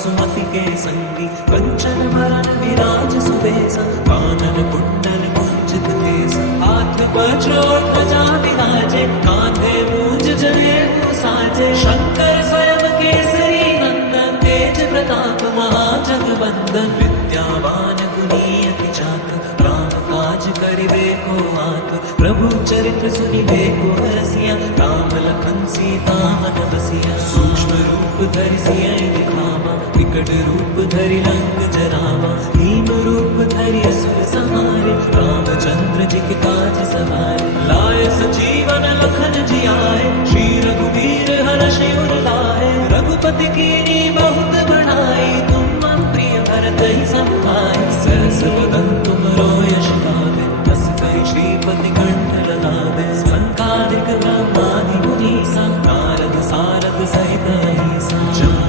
सुमति के संगी कंचन वरण विराज सुबेसा कानन कुंडल कुंजित केसा हाथ वज्र ध्वजा विराजे कांधे मूंज जनेऊ साजे शंकर स्वयं केसरी नंदन तेज प्रताप महाजगवंदन विद्यावान गुणी अति चातुर राम काज करिबे को आतुर प्रभु चरित्र सुनिबे को रसिया राम लखन सीता मन बसिया सूक्ष्म रूप धरि सिया दिखावा विकट रूप धरि लंक जरावा भीम रूप धरि असुर संहारे रामचंद्र जी के काज सवारे लाए सजीवन लखन जियाए श्री रघुवीर हर्षि उर लाए रघुपति कीनी बहुत बढ़ाई तुम मम प्रिय भरत ही संभाए सहस बदन तुम यश गावे बस कहि श्रीपति कंठ लगावे संकादिक ब्रह्मादि मुनीसा नारद सारद सहित अहिसा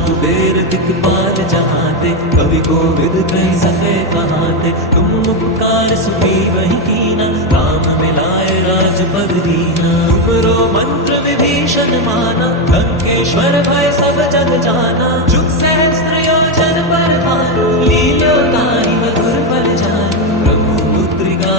कुबेर दिक्पाल जहाते कवि कोविद कहि सके कहाते तुम उपकार सुनी वही कीना राम मिलाए राजपद दीना तुमरो मंत्र विभीषण माना लंकेश्वर भय सब जग जाना जुग सहस्त्र योजन पर भानु लील्यो ताहि मधुर फल जानु प्रभु मुद्रिका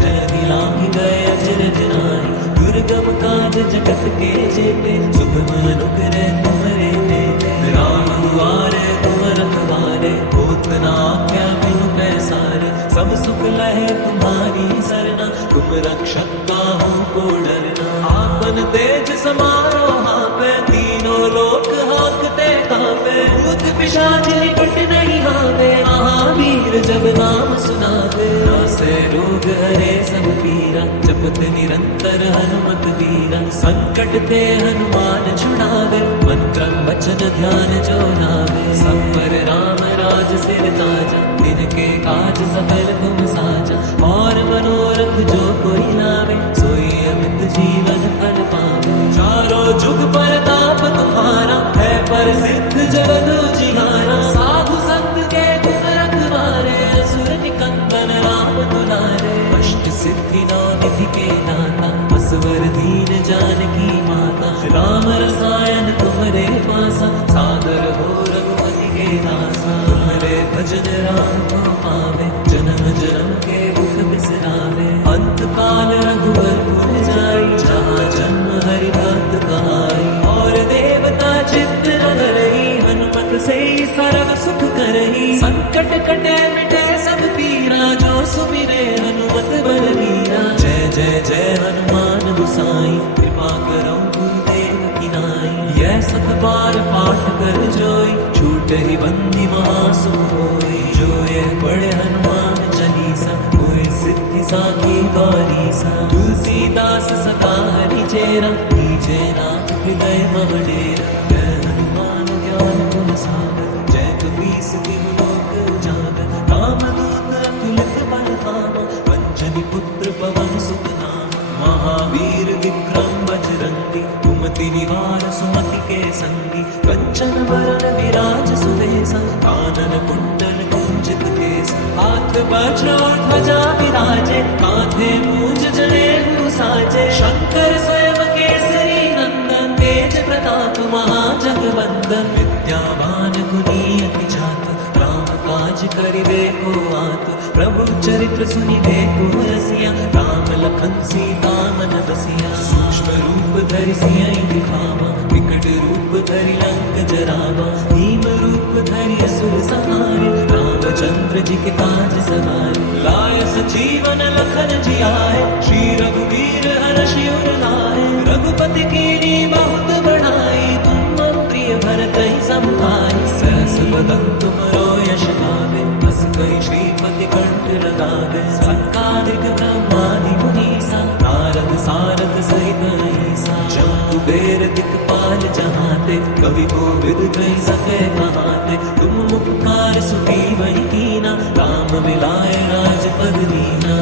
जय दिलांघि गए अचरज नाहि दुर्गम काज जगत के जेते सुगम अनुग्रह तुम्हारे तेते राम दुआरे तुम रखवारे होत न आज्ञा बिनु पैसारे सब सुख लहे तुम्हारी सरना तुम रक्षक काहू को डरना आपन तेज समारो हापे तीनों लोक हाकते कापे भूत पिशाच निकट नहीं आवे महावीर जब नाम सुनावे नासे रोग हरे सब पीरा जपत निरंतर हनुमत वीरा संकट ते हनुमान छुड़ावे मन क्रम वचन ध्यान जो नावे सब पर राम राज सिर ताजा तिनके काज सकल तुम साजा और मनोरथ जो कोई लावे सोई अमित जीवन फल पावे चारों जुग परताप तुम्हारा है प्रसिद्ध जगत जिहारा साधु संत के तुम रखवारे असुर निकंदन राम दुलारे अष्ट सिद्धि नौ निधि के दाता असवर दीन जानकी माता राम रसायन तुम्हारे पासा सादर हो रघुपति के दासा तुम्हारे भजन राम को पावे जन्म जन्म के दुख बिसरावे अंत काल रघुवर पुर जाई जहाँ जन्म हरि भक्त कहाई और देवता चित्त न धरई हनुमत से सर्व सुख करई संकट कटे मिटे सब पीरा जो सुमिरे हनुमत बलवीरा जय जय जय हनुमान गोसाई कृपा करो गुरुदेव की नाई यह सत बार पाठ कर जोई छूट ही बंदी महासुख होई जो ये पढ़े हनुमान चालीसा कोई सिद्धि साखी गौरीसा तुलसीदास सदा हरि चेरा नीचे नाथ हृदय मम डेरा जय हनुमान ज्ञान गुण सागर जय कपीस तिहु लोक उजागर रामदूत अतुलित बल धामा अंजनी पुत्र पवन सुत नामा महावीर विक्रम बजरंगी कुमति निवार सुमति के संगी कंचन वरण विराज सुबेसा कानन कुंडल कुंजित केसा हाथ वज्र ध्वजा विराजे कांधे मूंज जनेऊ साजे शंकर स्वयं केसरी नंदन तेज प्रताप महाजगवंदन विद्यावान गुणी अति चातुर राम काज करिबे को आतुर प्रभु चरित्र सुनिबे को रसिया राम लखन सीता मन बसिया सूक्ष्म रूप धरि सियहि दिखावा विकट रूप धरि लंक जरावा भीम रूप धरि असुर संहारे रामचंद्र जी के काज सवारे लाए सजीवन लखन जियाए श्री रघुवीर हर्षि उर लाए रघुपति कीनी बहुत बढ़ाई तुम मम प्रिय भरत ही संभाए सहस बदन तुमरो यश गावे बस कहि श्रीपति कंठ लगावे संकादिक ब्रह्मादि मुनीसा नारद सारद सहित अहिसा जब कुबेर दिक्पाल जहाते कवि कोविद कहि सके कहाते तुम उपकार सुनी वही कीना राम मिलाए राजपद दीना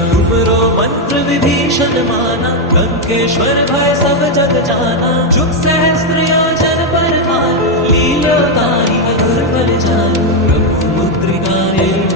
विभीषण माना, लंकेश्वर भय सब जग जाना। जुग सहस्त्र योजन पर भानु, लील्योताहि मधुर फल जानु। प्रभु मुद्रिका मेलि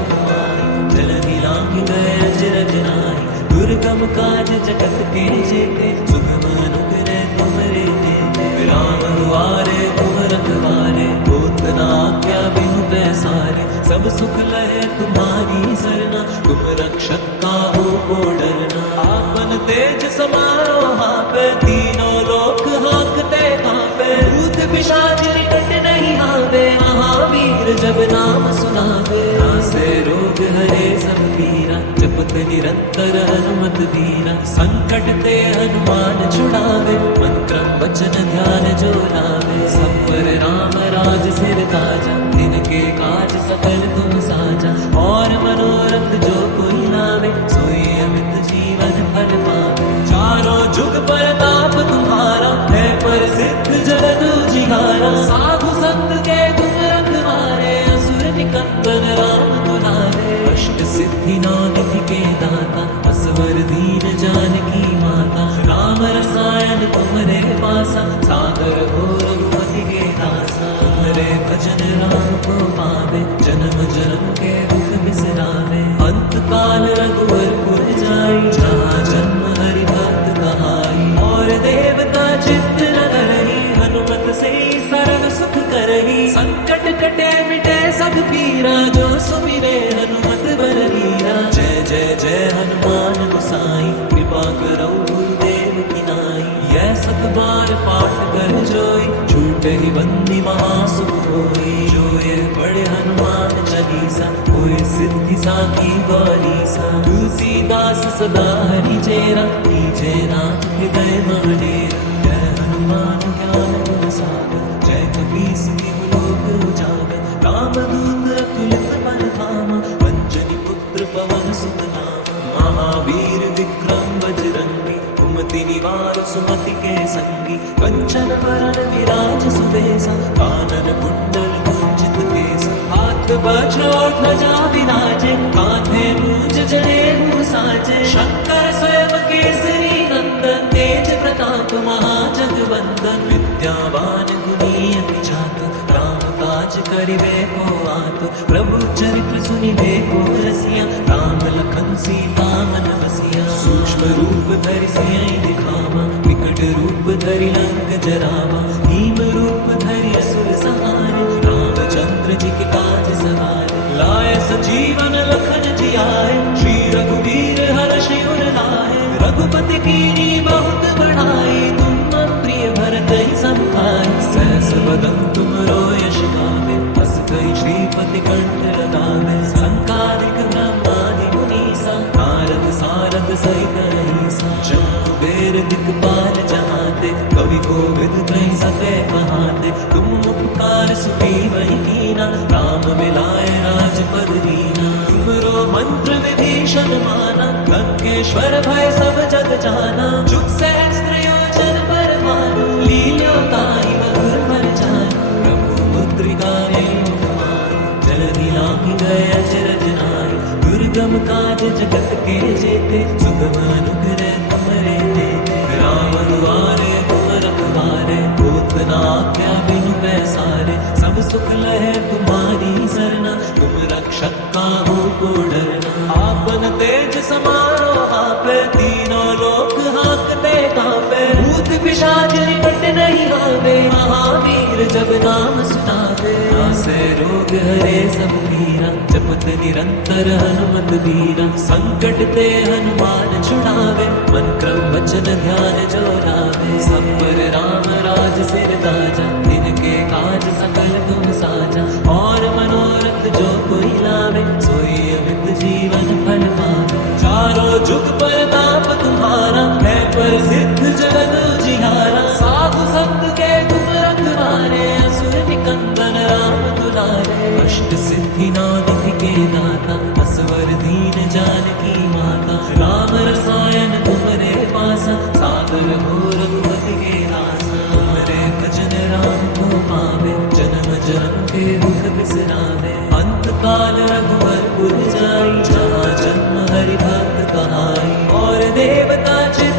जलधि लांघि गए अचरज नाहि। दुर्गम काज जगत के जेते, सुगम अनुग्रह तुमरे तेते। राम दुआरे तुम रखवारे, होत न आज्ञा बिनु पैसारे। सब सुख लहे तुम्हारी सरना, तुम रक्षक काहू को डरना। आपन तेज समारो हापे, तीनों लोक हांकते कांपे। भूत पिशाच निकट नहीं आवे, महावीर जब नाम सुनावे। नासे रोग हरे सब पीरा, जपत निरंतर हनुमत बीरा। संकट ते हनुमान छुड़ावे, मंत्र वचन ध्यान जो लावे। सब पर राम राज सिर ताजा, तिनके काज सकल तुम साजा। और मनोरथ जो कोई लावे, सोई अमित जीवन फल पावे। चारों जुग परताप तुम्हारा, है प्रसिद्ध जगत उजियारा। साधु संत के तुम रखवारे, असुर निकंदन राम दुलारे। अष्ट सिद्धि नौ निधि के दाता, असवर दीन जानकी माता। राम रसायन तुम्हारे पासा, सागर हो रघुपति के दासा। तुम्हारे भजन राम को पावे, जन्म जन्म के दुख बिसरावे। अंत काल रघुवर पुर जाई, जहाँ जन्म हरि भक्त कहाई। और देवता चित्त न धरई, हनुमत से सरल सुख करई। संकट कटे मिटे सब पीरा, जो सुमिरे हनुमत बलबीरा। जय जय जय हनुमान गोसाई, कृपा करो गुरुदेव की नाई। यह सत बार पाठ कर जोई, छूटे ही बंदी महासुख होई। जो ये पढ़े हनुमान चालीसा, होए सिद्धि साखी गौरीसा। तुलसीदास सदा हरि चेरा, कीजे नाथ हृदय महाडेरा। जय हनुमान ज्ञान गुण सागर, जय कपीस तिहु लोक उजागर। रामदूत अतुलित बल धामा, अंजनी पुत्र पवन सुत नामा। महावीर विक्रम बजरंगी, कुमति निवार सुमति के संगी। कंचन वरण विराज सुबेसा, कानन कुंडल कुंचित केसा। हाथ वज्र ध्वजा विराजे, कांधे मूंज जनेऊ साजे। शंकर स्वयं केसरी नंदन, तेज प्रताप महाजगवंदन। विद्यावान गुणी अति चातुर, राम काज करिबे को आतुर। प्रभु चरित्र सुनिबे को रसिया, राम लखन सीता मन बसिया। सूक्ष्म रूप धरि सियहि दिखावा, विकट रूप धरि लंक जरावा। भीम रूप धरि असुर संहारे, रामचंद्र जी के काज सवारे। लाए संजीवन लखन जियाए, श्री रघुवीर हर्षि उर लाए। रघुपति कीनी बहुत बड़ाई, तुम मम प्रिय भरतहि सम भाई। सहस बदन तुम यश गावे, हस कहि श्रीपति कंठ लगावे। संकालिक ब्रह्मादि मुनीसा, नारद सारद सहित अहिसा। शंभु बेर दिक्पाल जहाते, कवि कोविद कहि सके कहाते। तुम उपकार सुग्रीवहि कीना, राम मिलाए राजपद दीना। तुमरो मंत्र विभीषण माना, लंकेश्वर भय सब जग जाना। जुग सहस्त्र योजन पर भानु, लील्योताहि मधुर फल जानु। प्रभु मुद्रिका मेलि तुम्हारी, जलधि लांघि गए अचरज नाहि। दुर्गम काज जगत के जेते, सुगम अनुग्रह तुमरे तेते। राम दुआरे तुम रखवारे, होत न आज्ञा बिनु पैसारे। सब सुख लहे तुम्हारी सरना, तुम रक्षक काहू को डरना। आपन तेज समारो आपे, तीनों लोक हांकते कांपे। भूत पिशाच निकट नहीं आवे, महावीर जब नाम सुनावे। नासे रोग हरे सब पीरा, जपत निरंतर हनुमत बीरा। संकट ते हनुमान छुड़ावे, मन क्रम वचन ध्यान जो लावे। सब पर राम राज सिर ताजा, तिनके काज सकल तुम साजा। और मनोरथ जो कोई लावे, सोई अमित जीवन फल पावे। चारों जुग परताप तुम्हारा, है प्रसिद्ध जगत उजियारा। साधु संत के तुम रखवारे, असुर निकंदन राम दुलारे। अष्ट सिद्धि नौ निधि के दाता, असवर दीन जानकी माता। राम रसायन तुम्हारे पासा, सागर हो रघुपति के दासा। तुम्हारे भजन राम को पावे, जन्म जन्म के दुख बिसरावे। अंत काल रघुवर पुर जाई, जहाँ जन्म हरि भक्त कहाई। और देवता चित्त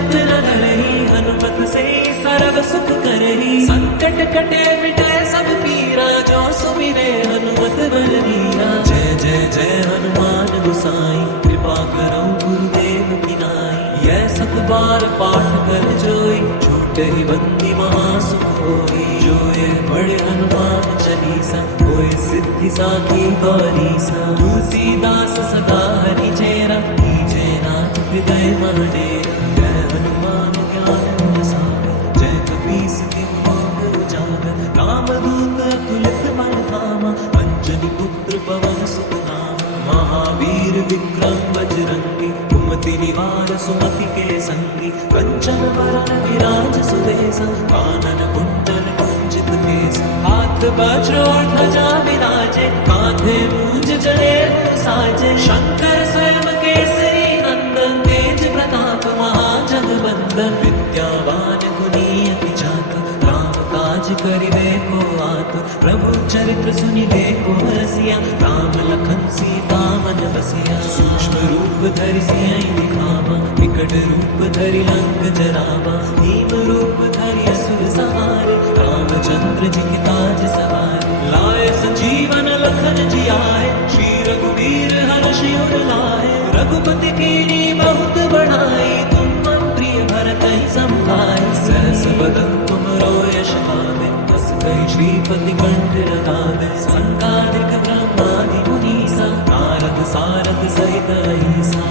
कटे मिटे सब पीरा, जो सुमिरे हनुमत बलबीरा। जय जय जय हनुमान गोसाई, कृपा करो गुरुदेव की नाई। यह सब बार पाठ कर जोई, छूटे ही बंदी महासुख होई। जो ये पढ़े हनुमान चालीसा, होए सिद्धि साखी गौरीसा। तुलसीदास सदा हरि चेरा, कीजे नाथ हृदय महडेरा। जय हनुमान ज्ञान गुण सागर, जय कपीस तिहुँ लोक उजागर। रामदूत अतुलित बल धामा, अंजनी पुत्र पवन सुत नामा। महावीर विक्रम बजरंगी, कुमति निवार सुमति के संगी। कंचन वरण विराज सुबेसा, कानन कुंडल कुंजित केसा। हाथ वज्र और ध्वजा विराजे, कांधे मूंज जनेऊ साजे। शंकर स्वयं केसरी नंदन, तेज प्रताप महाजगवंदन। विद्यावान गुणी अति चातुर, राम काज करिबे को आतुर। प्रभु चरित्र सुनिबे को रसिया, राम लखन सीता मन बसिया। सूक्ष्म रूप धरि सियहि दिखावा, विकट रूप धरि लंक जरावा। भीम रूप धरि असुर संहारे, रामचंद्र जी के काज सवारे। लाए संजीवन लखन जियाए, श्री रघुवीर हर्षि उर लाए। रघुपति कीनी बहुत बढ़ाई, तुम मम प्रिय भरतहि संभाई। सहस बदन तुमरो यश गावे, बस कहि श्रीपति कंठ लगावे। संकादिक ब्रह्मादि मुनीसा, नारद सारद सहित अहिसा।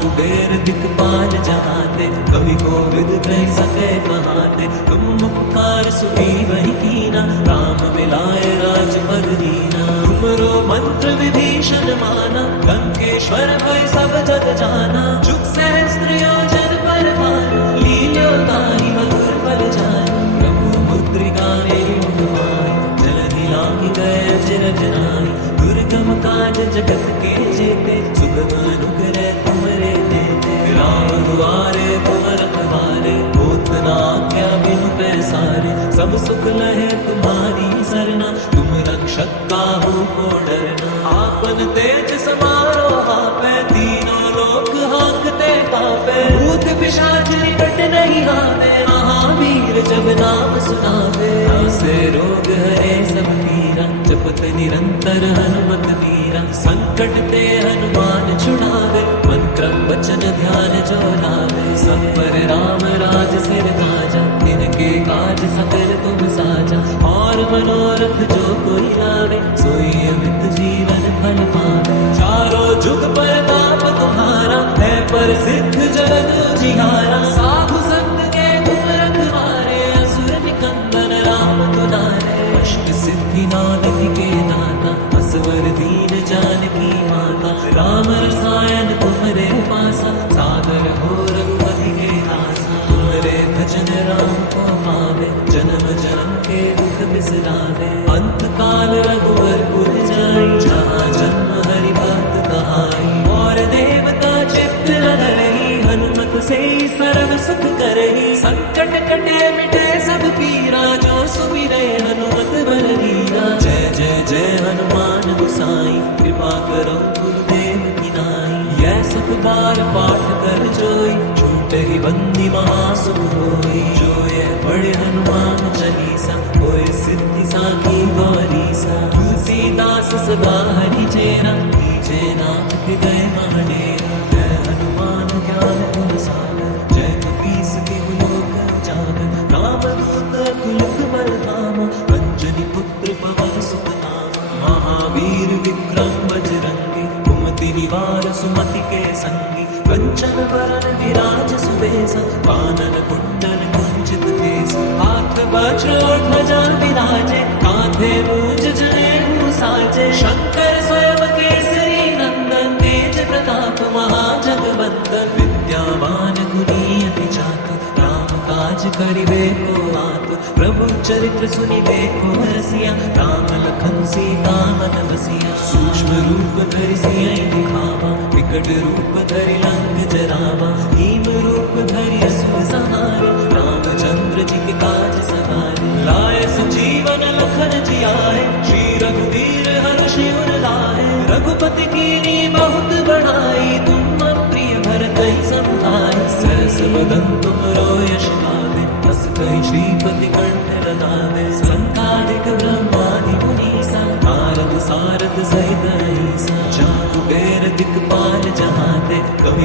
कुबेर दिक्पाल जहाते, कवि कोविद कहि सके कहाते। तुम उपकार सुग्रीवहि कीना, राम मिलाए राजपद दीना। तुमरो मंत्र विभीषण माना, लंकेश्वर भय सब जग जाना। जुग सहस्त्र योजन पर भानु, लील्यो ताहि मधुर फल जानु। प्रभु मुद्रिका मेरि मुख माहि, जलधि लांघि गए अचरज नाहि। दुर्गम काज जगत के जेते, सुगम अनुग्रह तुमरे देते। राम दुआरे तुम रखवारे, होत न आज्ञा बिनु पैसारे। सब सुख लहे तुम्हारी सरना, तुम रक्षक काहू को डरना। आपन तेज समारो आपै, तीनों लोक हांकते कांपै। भूत पिशाच निकट नहीं आवे, महावीर जब नाम सुनावे। नासे रोग हरे सब पीरा, जपत निरंतर हनुमत वीरा। संकट ते हनुमान छुड़ावे, मन क्रम वचन ध्यान जो लावे। सब पर राम राज सिर ताजा, तिनके काज सकल तुम साजा। और मनोरथ जो कोई लावे, सोई अमित जीवन फल पावे। चारों जुग परताप तुम्हारा, है प्रसिद्ध जगत जिहारा। साधु संत के तुम रखवारे, असुर निकंदन राम दुलारे। अष्ट सिद्धि नादि के दाता, असवर दीन जानकी माता। राम रसायन तुम्हरे पासा, सादर हो रघुपति के दासा। तुम्हरे भजन राम को पावे, जन्म जन्म के दुख बिसरावे। अंत काल रघुवर पुर जाई, जहाँ जन्म हरि भक्त कहाई। और देवता चित्त न धरहि, हनुमत से सर्व सुख करहि। संकट कटे मिटे सब पीरा, जो सुमिरे हनुमत बलबीरा। जय जय जय हनुमान गोसाई, कृपा करो गुरुदेव की नाई। यह सब बार पाठ कर जोई, छूटे ही बंदी महासुख होई। जो ये पढ़े हनुमान चालीसा, होए सिद्धि साखी गौरीसा। तुलसीदास सदा हरि चेरा, कीजे नाथ हृदय महडेरा। जय हनुमान ज्ञान गुण सागर, जय कपीस तिहुँ लोक उजागर। रामदूत अतुलित बल धामा, अंजनी पुत्र पवन सुत नामा। महावीर विक्रम बजरंगी, कुमति निवार सुमति के संगी। कंचन वरण विराज सुबेसा, कानन कुंडल कुंजित केसा। हाथ वज्र और ध्वजा विराजे, कांधे मूंज जनेऊ साजे। शंकर स्वयं केसरी नंदन, तेज प्रताप महाजगवंदन। विद्यावान गुणी अति चातुर, राम काज करिबे को आतुर। प्रभु चरित्र सुनिबे को रसिया, राम लखन सीता मन बसिया। सूक्ष्म रूप धरि सियहि दिखावा, विकट रूप धरि लंक जरावा। भीम रूप धरि असुर संहारे, रामचंद्र जी के काज सवारे। लाए संजीवन लखन जियाए, श्री रघुवीर हर्षि उर लाए। रघुपति कीनी बहुत बढ़ाई, तुम मम प्रिय भरतहि संभाई। सहस बदन तुमरो यश गावे, बस कहि श्रीपति कंठ लगावे।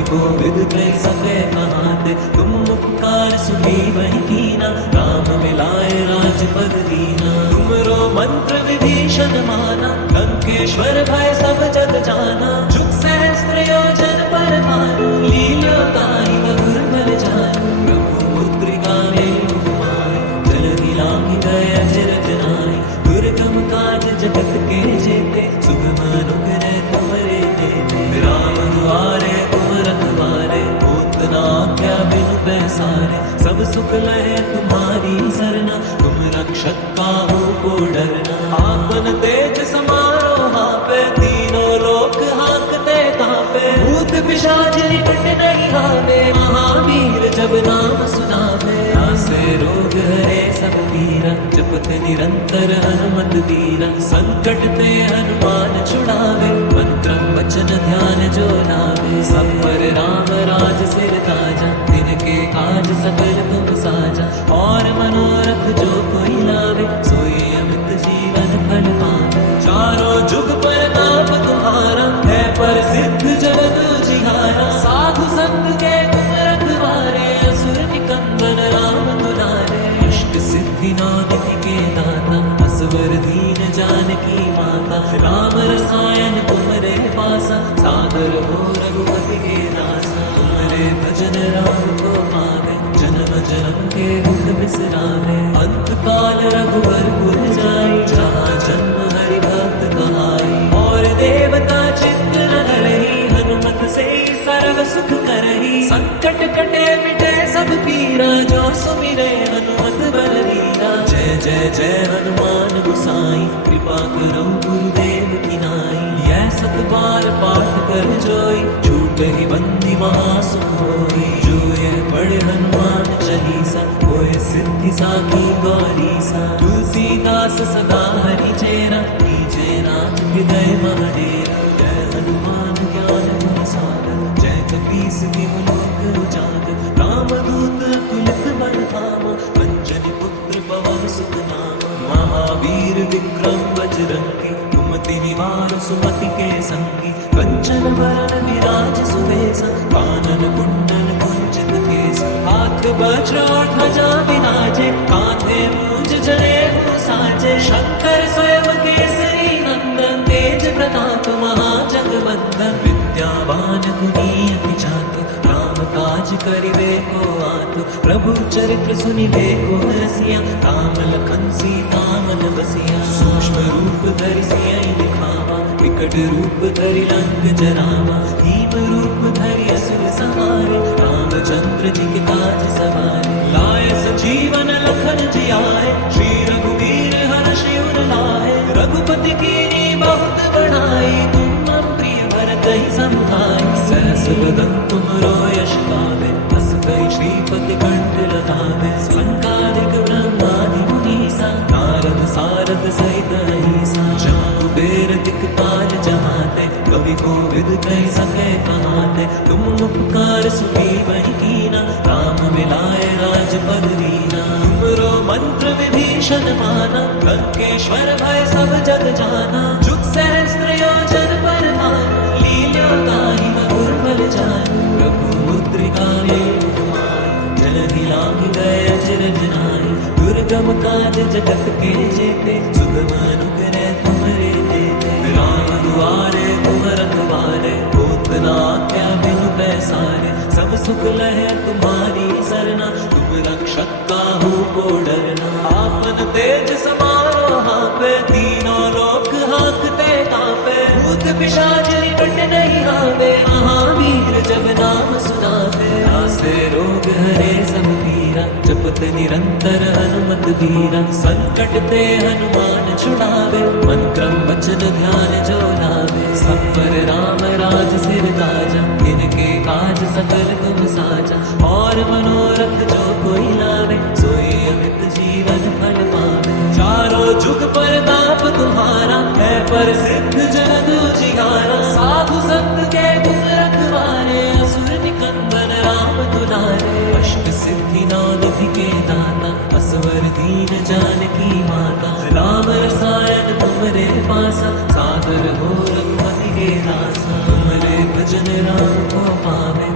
को विद कह सके कहाते, तुम उपकार सुनी वही कीना, राम मिलाए राजपद दीना। तुमरो मंत्र विभीषण माना, लंकेश्वर भय सब जग जाना। जुग सहस्त्र योजन पर भानु, लील्यो ताहि मधुर फल जानु। प्रभु मुद्रिका में उपमाय, जलधि लांघि गए अचरज नाहि। दुर्गम काज जगत के जेते, सुगम अनुग्रह तुमरे देते। राम दुआरे तुम रखवारे, होत न आज्ञा बिनु पैसारे। सब सुख लहे तुम्हारी सरना, तुम रक्षक काहू को डरना। आपन तेज समारो हापे, तीनों लोक हांकते कांपे। भूत पिशाच निकट नहीं आवे, महावीर जब नाम सुनावे। नासे रोग हरे सब पीरा, जपत निरंतर हनुमत बीरा। संकट ते हनुमान छुड़ावे, मंत्र वचन ध्यान जो लावे। सब पर राम राज सिर ताजा, तिनके काज सकल तुम साजा। और मनोरथ जो कोई लावे, सोई अमित जीवन फल पावे। चारों जुग पर नाम तुम्हारा, है प्रसिद्ध जगत जिहारा। साधु संत के तुम रखवारे, असुर निकंदन राम दुलारे। इष्ट सिद्धि नौनिधि के दाता, असवर दीन जानकी माता। राम रसायन तुमरे पासा, सादर हो रघुपति के दासा। तुमरे भजन राम को पावे, जन्म जन्म के दुख बिसरावे। अंत काल रघुवर पुर जाई, जहाँ जन्म हरि भक्त कहाई। और देवता चित्त न धरहि, हनुमत से सर्व सुख करहि। संकट कटे मिटे सब पीरा, जो सुमिरे हनुमत बलवीरा। जय जय जय हनुमान गोसाई, कृपा करो गुरुदेव की नाई। यह सत बार पाठ कर जोई, छूटहि बंदी महासुख होई। जो यह पढ़े हनुमान चालीसा, होय सिद्धि साखी गौरीसा। तुलसीदास सदा हरि चेरा, कीजे नाथ हृदय महाडेरा। जय हनुमान ज्ञान गुण सागर, जय कपीस तिहु लोक उजागर। रामदूत तुलित बल धामा, अंजनी पुत्र पवन सुत नामा। महावीर विक्रम बजरंगी, कुमति निवार सुमति के संगी। कंचन वरण विराज सुबेसा, कानन कुंडल कुंचित केसा। हाथ वज्र और ध्वजा विराजे, कांधे मूंज जनेऊ साजे। शंकर स्वयं केसरी नंदन, तेज प्रताप महाजगवंदन। विद्यावान गुणी अति चातुर, राम काज करिबे को आतुर। प्रभु चरित्र सुनिबे को रसिया, राम लखन सीता मन बसिया। सूक्ष्म रूप धरि सियहि दिखावा, विकट रूप धरि लंक जरावा। भीम रूप धरि असुर संहारे, रामचंद्र जी के काज सवारे। लाए सजीवन लखन जियाए, श्री रघुवीर हर्षि उर लाए। रघुपति कीन्ही बहुत बड़ाई, तुम मम प्रिय भरतहि समुझाई। सहस बदन तुमरो यश गावे, बस गई श्रीपति कंठ लगावे। संकालिक ब्रह्मादि मुनीसा, नारद सारद सहित अहिसा। जहाँ कुबेर दिक्पाल जहाते, कवि कोविद कह सके कहाते। तुम उपकार सुनी वही कीना, राम मिलाए राजपद दीना। तुमरो मंत्र विभीषण माना, लंकेश्वर भय सब जग जाना। जुग सहस्त्र योजन पर भानु, लील्यो ताहि मधुर फल जानु। प्रभु मुद्रिका में उपमाय, जलधि लांघि गए अचरज नाहि। दुर्गम काज जगत के जेते, सुगम अनुग्रह तुमरे देते। राम दुआरे तुम रखवारे, होत न आज्ञा बिनु पैसारे। सब सुख लहे तुम्हारी सरना, तुम रक्षक काहू को डरना। आपन तेज समारो हापे, तीनों लोक हांकते कांपे। भूत पिशाच निकट नहीं आवे, महावीर जब नाम सुनावे। नासे रोग हरे सब पीरा, जपत निरंतर हनुमत बीरा। संकट ते हनुमान छुड़ावे, मंत्र वचन ध्यान जो लावे। सब पर राम राज सिर ताजा, इनके काज सकल तुम साजा। और मनोरथ जो कोई लावे, सोई अमित जीवन फल पावे। चारों जुग पर दाप तुम्हारा, है प्रसिद्ध जगत जिहारा। साधु संत के तुम रखवारे, असुर निकंदन राम दुलारे। अष्ट सिद्धि नौनिधि के दाता, असवर दीन जानकी माता। राम रसायन तुमरे पासा, सादर हो रघुपति के दासा। तुमरे भजन राम को पावे,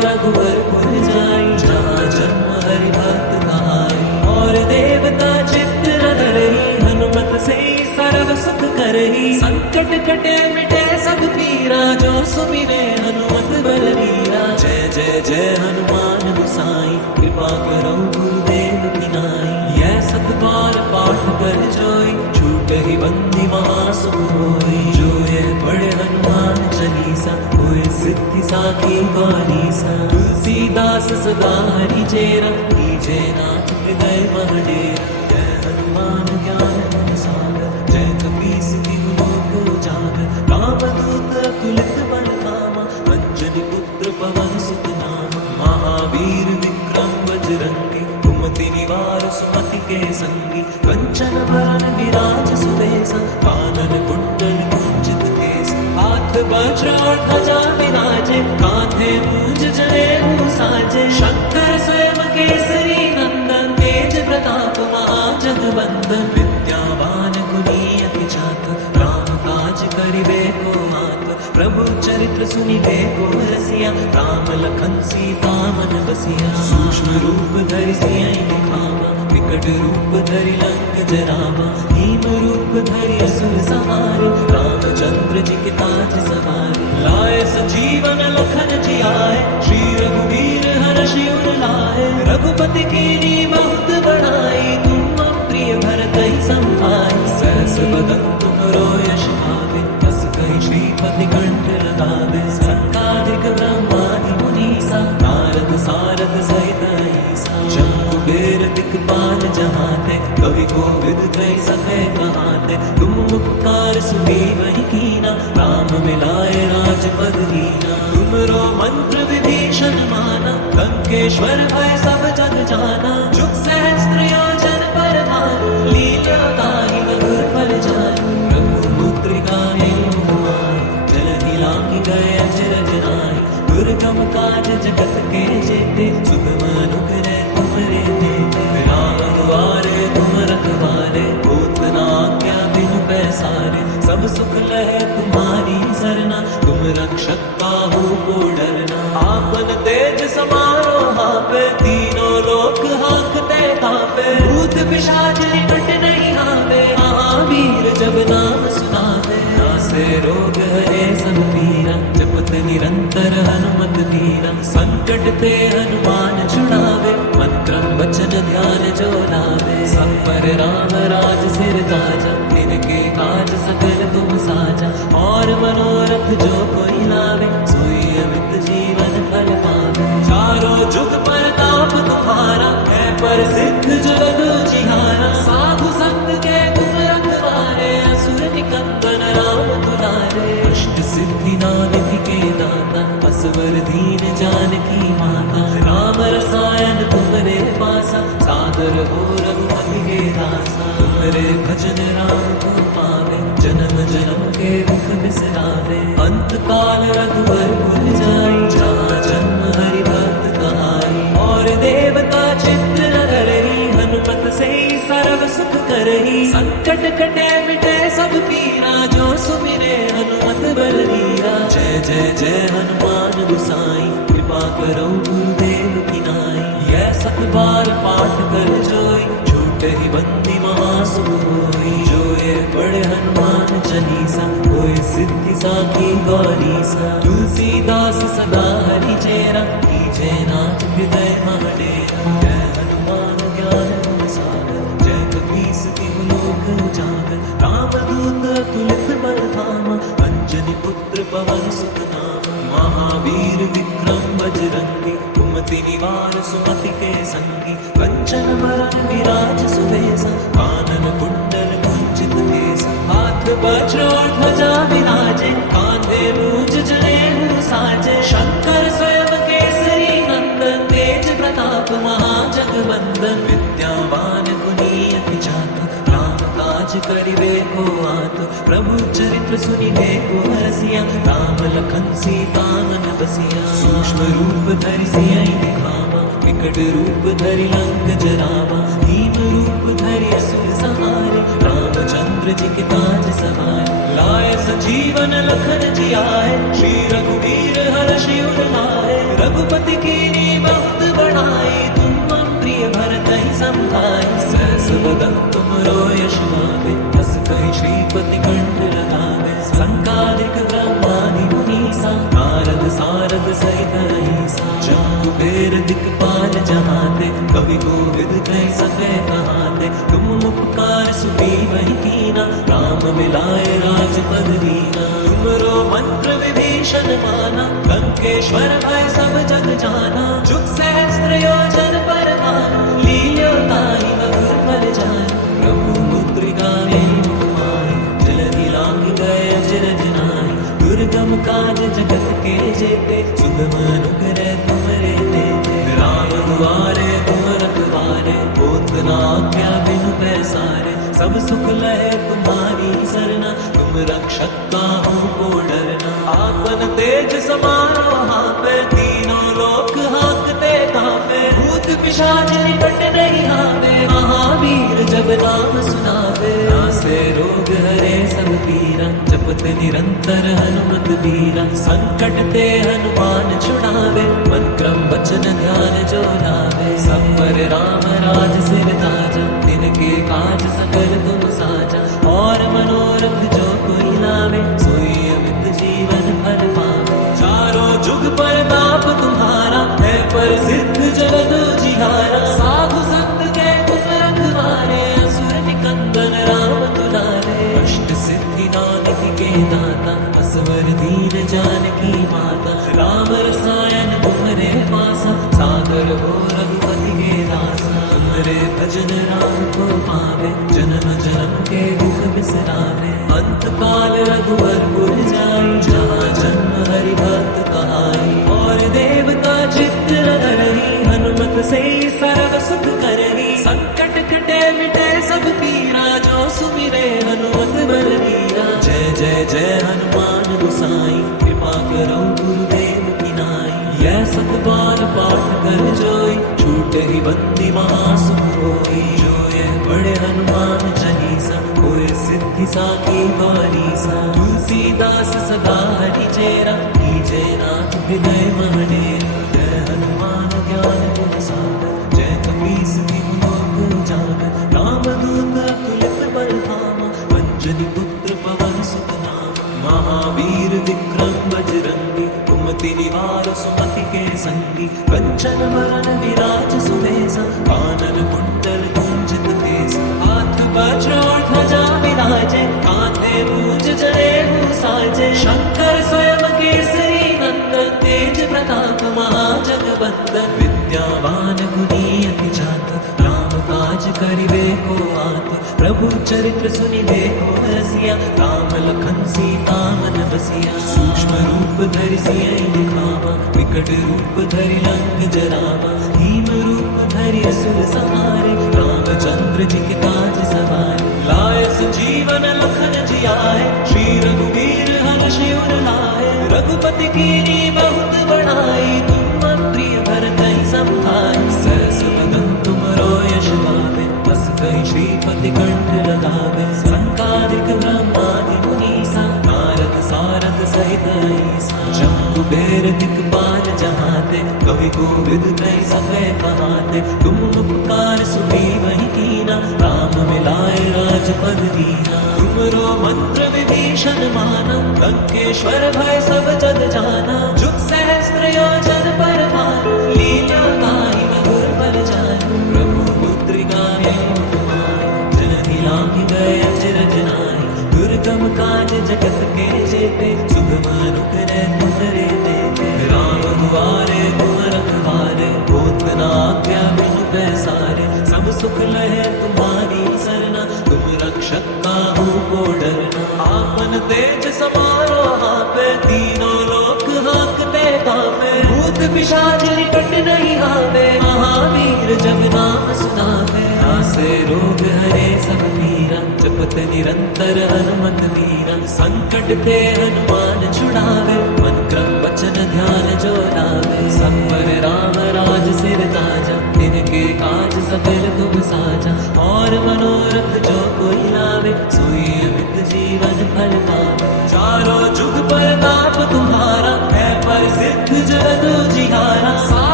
रघुवर पुर जाई, जहाँ जन्म हरि भक्त कहाई। और देवता चित्त न धरहि, हनुमत से सर्व सुख करहि। संकट कटे मिटे सब पीरा, जो सुमिरे हनुमत बलवीरा। जय जय जय हनुमान गोसाई, कृपा करो गुरुदेव की नाई। यह सत बार पाठ कर जोई, छूटहि बंदी महासुख होई। जो यह पढ़े हनुमान चालीसा, होय सिद्धि साखी गौरीसा। तुलसीदास सदा हरि चेरा, कीजे नाथ हृदय मह डेरा। जय हनुमान ज्ञान गुण सागर, जय कपीस तिहु लोक उजागर। रामदूत अतुलित बल धामा, अंजनी पुत्र पवन सुत नामा। महावीर विक्रम बजरंगी, कुमति निवार सुमति के संगी। कंचन वरण विराज सुबेसा, कानन कुंडल कुंचित केसा। हाथ वज्र और ध्वजा विराजे, कांधे मूंज जनेऊ साजे। शंकर स्वयं केसरी नंदन, तेज प्रताप महाजगवंदन। विद्यावान गुणी अति चातुर, राम काज करिबे को आतुर। प्रभु चरित्र सुनिबे को रसिया, राम लखन सीता मन बसिया। सूक्ष्म रूप धरि सियहि दिखावा, विकट रूप धरि लंक जरावा। भीम रूप धरि असुर संहारे, रामचंद्र जी के काज सवारे। लाए संजीवन लखन जियाए, श्री रघुवीर हर्षि उर लाए। रघुपति कीनी बहुत बड़ाई, तुम प्रिय भरतहि संभाई। सहस बदन तुम यश गावे, बस कहि श्रीपति कंठ लगावे। सनकादिक ब्रह्मादि मुनीसा, नारद सारद सहित अहिसा। शंभु बेर दिक्पाल जहाते, कवि कोविद कहि सकै कहाते। तुम उपकार सुग्रीवहि कीना, राम मिलाए राजपद दीना। तुमरो मंत्र विभीषण माना, लंकेश्वर भय सब जग जाना। जुग सहस्त्र योजन पर भानु, लीला ताहि मधुर फल जानु। रघुपुत्र गाये कुमार, जलधि लांघि गए अचरज नाहि। दुर्गम काज जगत के जेते, सुगम अनुग्रह तुमरे तेते। राम दुआरे तुम रखवारे, होत न आज्ञा बिनु पैसारे। सब सुख लहे तुम्हारी सरना, तुम रक्षक काहू को डरना। आपन तेज समारो हापे, तीनों लोक हांकते कांपे। भूत पिशाच निकट नहीं आवे, महावीर जब नाम सुनावे। नासे रोग हरे सब पीरा, जपत निरंतर हनुमत तीरा। संकट ते हनुमान छुड़ावे, मंत्र वचन ध्यान जो लावे। सब पर राम राज सिर ताजा, तिनके काज सकल तुम साजा। और मनोरथ जो कोई लावे, सोई अमित जीवन फल पावे। चारों जुग परताप तुम्हारा, है प्रसिद्ध जगत जिहारा। साधु संत के तुम रखवारे, असुर निकंदन राम दुलारे। अष्ट सिद्धि नानिधि के दाता, असवर दीन जानकी माता। राम रसायन तुमरे पासा, सादर हो रघुपति के दासा। तुमरे भजन राम को पावे, जन्म जन्म के दुख बिसरावे। अंत काल रघुवर पुर जाई, जहाँ जन्म हरि भक्त कहाई। और देवता चित्त न धरहि, हनुमत से सर्व सुख करहि। संकट कटे मिटे सब पीरा, जो सुमिरे हनुमत बलवीरा। जय जय जय हनुमान गोसाई, कृपा करो गुरुदेव की नाई। यह सत बार पाठ कर जोई, छूटहि बंदी महासुख होई। जो ये पढ़े हनुमान चालीसा, होय सिद्धि साखी गौरीसा। तुलसीदास सदा हरि चेरा, कीजे नाथ हृदय मह डेरा। जय हनुमान ज्ञान गुण सागर, जय कपीस तिहु लोक उजागर। रामदूत अतुलित बल धामा, अंजनी पुत्र पवन सुत नामा। महावीर विक्रम बजरंगी, कुमति निवार सुमति के संगी। कंचन वरण विराज सुबेसा, कानन कुंडल कुंचित केसा। हाथ वज्र और ध्वजा विराजे, कांधे मूंज जनेऊ साजे। शंकर स्वयं केसरी नंदन, तेज प्रताप महाजगवंदन। विद्यावान गुणी अति चातुर, राम काज करिबे को आतुर। प्रभु चरित्र सुनिबे को रसिया, राम लखन सीता मन बसिया। सूक्ष्म रूप धरि सियहि दिखावा, विकट रूप धरि लंक जरावा। भीम रूप धरि असुर संहारे, रामचंद्र जी के काज सवारे। लाए संजीवन लखन जियाए, श्री रघुवीर हर्षि उर लाए। रघु रघुपति कीनी बहुत बड़ाई, तुम मन प्रिय भरत ही संभाई। सहस बदन तुम रो यश गावे, हस कहि श्रीपति कंठ लगावे। संकालिक ब्रह्मादि मुनीसा, नारद सारद सहित अहिसा। जहाँ कुबेर दिक्पाल जहाते, कवि कोविद कहि सके कहाते। तुम उपकार सुग्रीव कीना, राम मिलाए राजपद दीना। तुमरो मंत्र विभीषण माना, लंकेश्वर भय सब जग जाना। जुग सहस्त्र योजन पर भानु, लील्यो ताहि मधुर फल जानु। प्रभु मुद्रिका मेरु माहि, जलधि लांघि गए अचरज नाहि। दुर्गम काज जगत के जेते, सुगम अनुग्रह तुमरे तेते। राम दुआरे तुम रखवारे, होत न आज्ञा बिनु पैसारे। सब सुख लहे तुम्हारी सरना, तुम रक्षक काहू को डरना। आपन तेज समारो हापे, तीनों लोक हांकते कांपे। भूत पिशाच निकट नहीं आवे, महावीर जब नाम सुनावे। नासे रोग हरे सब पीरा, जपत निरंतर हनुमत बीरा। संकट ते हनुमान छुड़ावे, मन क्रम वचन ध्यान जो लावे। सब पर राम राज सिर ताजा, तिनके काज सकल तुम साजा। और मनोरथ जो कोई लावे, सोई अमित जीवन फल पावे। चारों जुग परताप तुम्हारा, है प्रसिद्ध जगत जिहारा। साधु संत के तुम रखवारे, असुर निकंदन राम दुलारे। अष्ट सिद्धि नानक के दाता, असवर दीन जानकी माता। राम रसायन तुम्हारे पासा, सादर हो रघुपति के दासा। तुम्हारे भजन राम को पावे, जन्म जन्म के दुख बिसरावे। अंत काल रघुवर पुर जाई, जहाँ जन्म हरि भक्त कहाई। और देवता चित्त धरही, हनुमत से सर्व सुख करही। संकट कटे मिटे सब पीरा, जो सुमिरे हनुमत बलवीरा। जय जय जय हनुमान गोसाई, कृपा करो गुरुदेव की नाई। यह सत बार पाठ कर जोई, छूटे ही बंदी महासुख होई। जो ये बड़े हनुमान चालीसा, होए सिद्धि साकी गौरीसा। तुलसीदास सदा हरि चेरा, कीजे नाथ हृदय महडेरा। जय हनुमान ज्ञान गुण सागर, जय कपीस तिहु लोक उजागर। रामदूत अतुलित बल धामा, अंजनी पुत्र पवन सुत नामा। महावीर विक्रम बजरंगी, कुमति निवार सुमति के संगी। कंचन वरन विराज सुबेसा, कानन कुंडल कुंजित केसा। हाथ वज्र और ध्वजा विराजे, कांधे मूंज जनेऊ साजे। शंकर स्वयं केसरी नंदन, तेज प्रताप महाजगवंदन। विद्यावान गुणी अति चातुर, राम काज करिबे को आतुर। प्रभु चरित्र सुनिबे को रसिया, राम लखन सीता मन बसिया। सूक्ष्म रूप धरि सियहि दिखावा, विकट रूप धरि लंक जरावा। भीम रूप धरि असुर संहारे, रामचंद्र जी के काज सवारे। लाए संजीवन लखन जियाए, श्री रघुवीर हर्षि उर लाए। रघुपति कीनी बहुत बड़ाई, तुम मन प्रिय भरत ही संभाई। सहस बदन तुमरो यश गावे, बस कहि श्रीपति कंठ लगावे। संकालिक ब्रह्मादि मुनीसा, नारद सारद सहित अहिसा। जहाँ कुबेर दिक्पाल जहाते, कवि कोविद कहि सके कहाते। तुम उपकार सुग्रीव कीना, राम मिलाए राजपद दीना। तुमरो मंत्र विभीषण माना, लंकेश्वर भय सब जग जाना। जुग सहस्त्र योजन पर भानु, लील्यो ताहि मधुर फल जानु। प्रभु मुद्रिका मेरु माहि, जलधि लांघि गए अचरज नाहि। दुर्गम काज जगत के जेते, सुगम अनुग्रह तुमरे तेते। राम दुआरे तुम रखवारे, होत न आज्ञा बिनु पैसारे। सब सुख लहे तुम्हारी सरना, तुम रक्षक काहू को डरना। आपन तेज समारो हापे, तीनों लोक हांकते कांपे। भूत पिशाच निकट नहीं आवे, महावीर जब नाम सुनावे। नासे रोग हरे सब पीरा, जपत निरंतर हनुमत बीरा। संकट ते हनुमान छुड़ावे, मन क्रम वचन ध्यान जो लावे। सब पर राम राज सिर ताजा, तिनके काज सकल तुम साजा। और मनोरथ जो कोई लावे, सोई अमित जीवन फल पावे। चारों जुग परताप तुम्हारा, है प्रसिद्ध जगत जिहारा।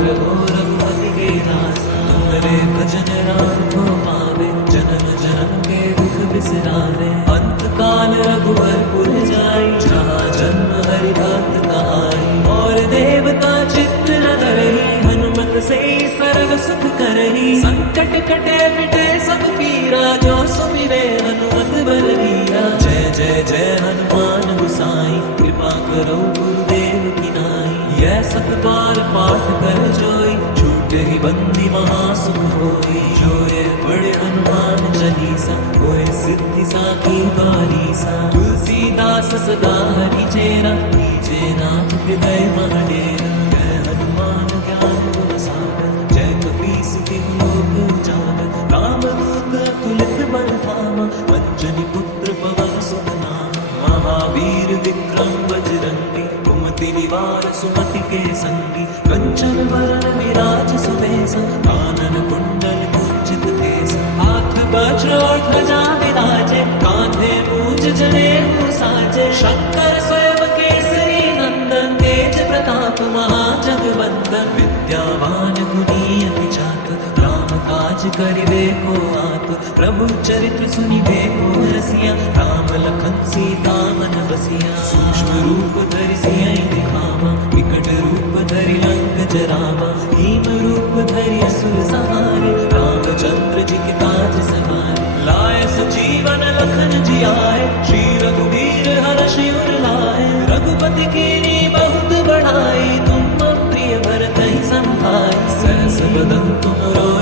सादर हो रघुपति के दासा तुम्हारे भजन राम को पावे जन्म जन्म के दुख बिसरावे अंत काल रघुवर पुर जाई जहाँ जन्म हरि भक्त कहाई और देवता चित्त न धरई हनुमत से सर्व सुख करई संकट कटे मिटे सब पीरा जो सुमिरे हनुमत बलवीरा जय जय जय हनुमान गोसाई कृपा करो गुरुदेव की नाई यह सब बार पाठ कर जोई छूटे ही बंदी महासुख होई जो ये बड़े हनुमान चालीसा होए सिद्धि साखी बारीसा तुलसीदास सदा हरि चेरा कीजे नाम हृदय महाडेरा जय हनुमान ज्ञान गुण सागर जय कपीस तिहु लोक उजागर रामदूत तुलित बल धामा अंजनी पुत्र पवन सुत नामा महावीर विक्रम बजरंगी कुमति निवार सुमति के संगी कंचन वरण विराज सुबेसा कानन कुंडल कुंचित केसा हाथ वज्र और ध्वजा विराजे कांधे मूज जनेऊ साजे शंकर स्वयं केसरी नंदन तेज प्रताप महाजगवंदन विद्यावान गुणी अति चातुर राम काज करिबे को आतुर प्रभु चरित्र सुनिबे को रसिया राम लखन सीता मन बसिया सूक्ष्म रूप धरि सियहि दिखावा विकट रूप धरि लंक जरावा भीम रूप धरि असुर संहारे रामचंद्र जी के काज सवारे लाए सजीवन लखन जियाए श्री रघुवीर हर्ष उर लाए रघुपति कीनी बहुत बढ़ाई तुम मम प्रिय भरत ही संभाई सहस बदन तुम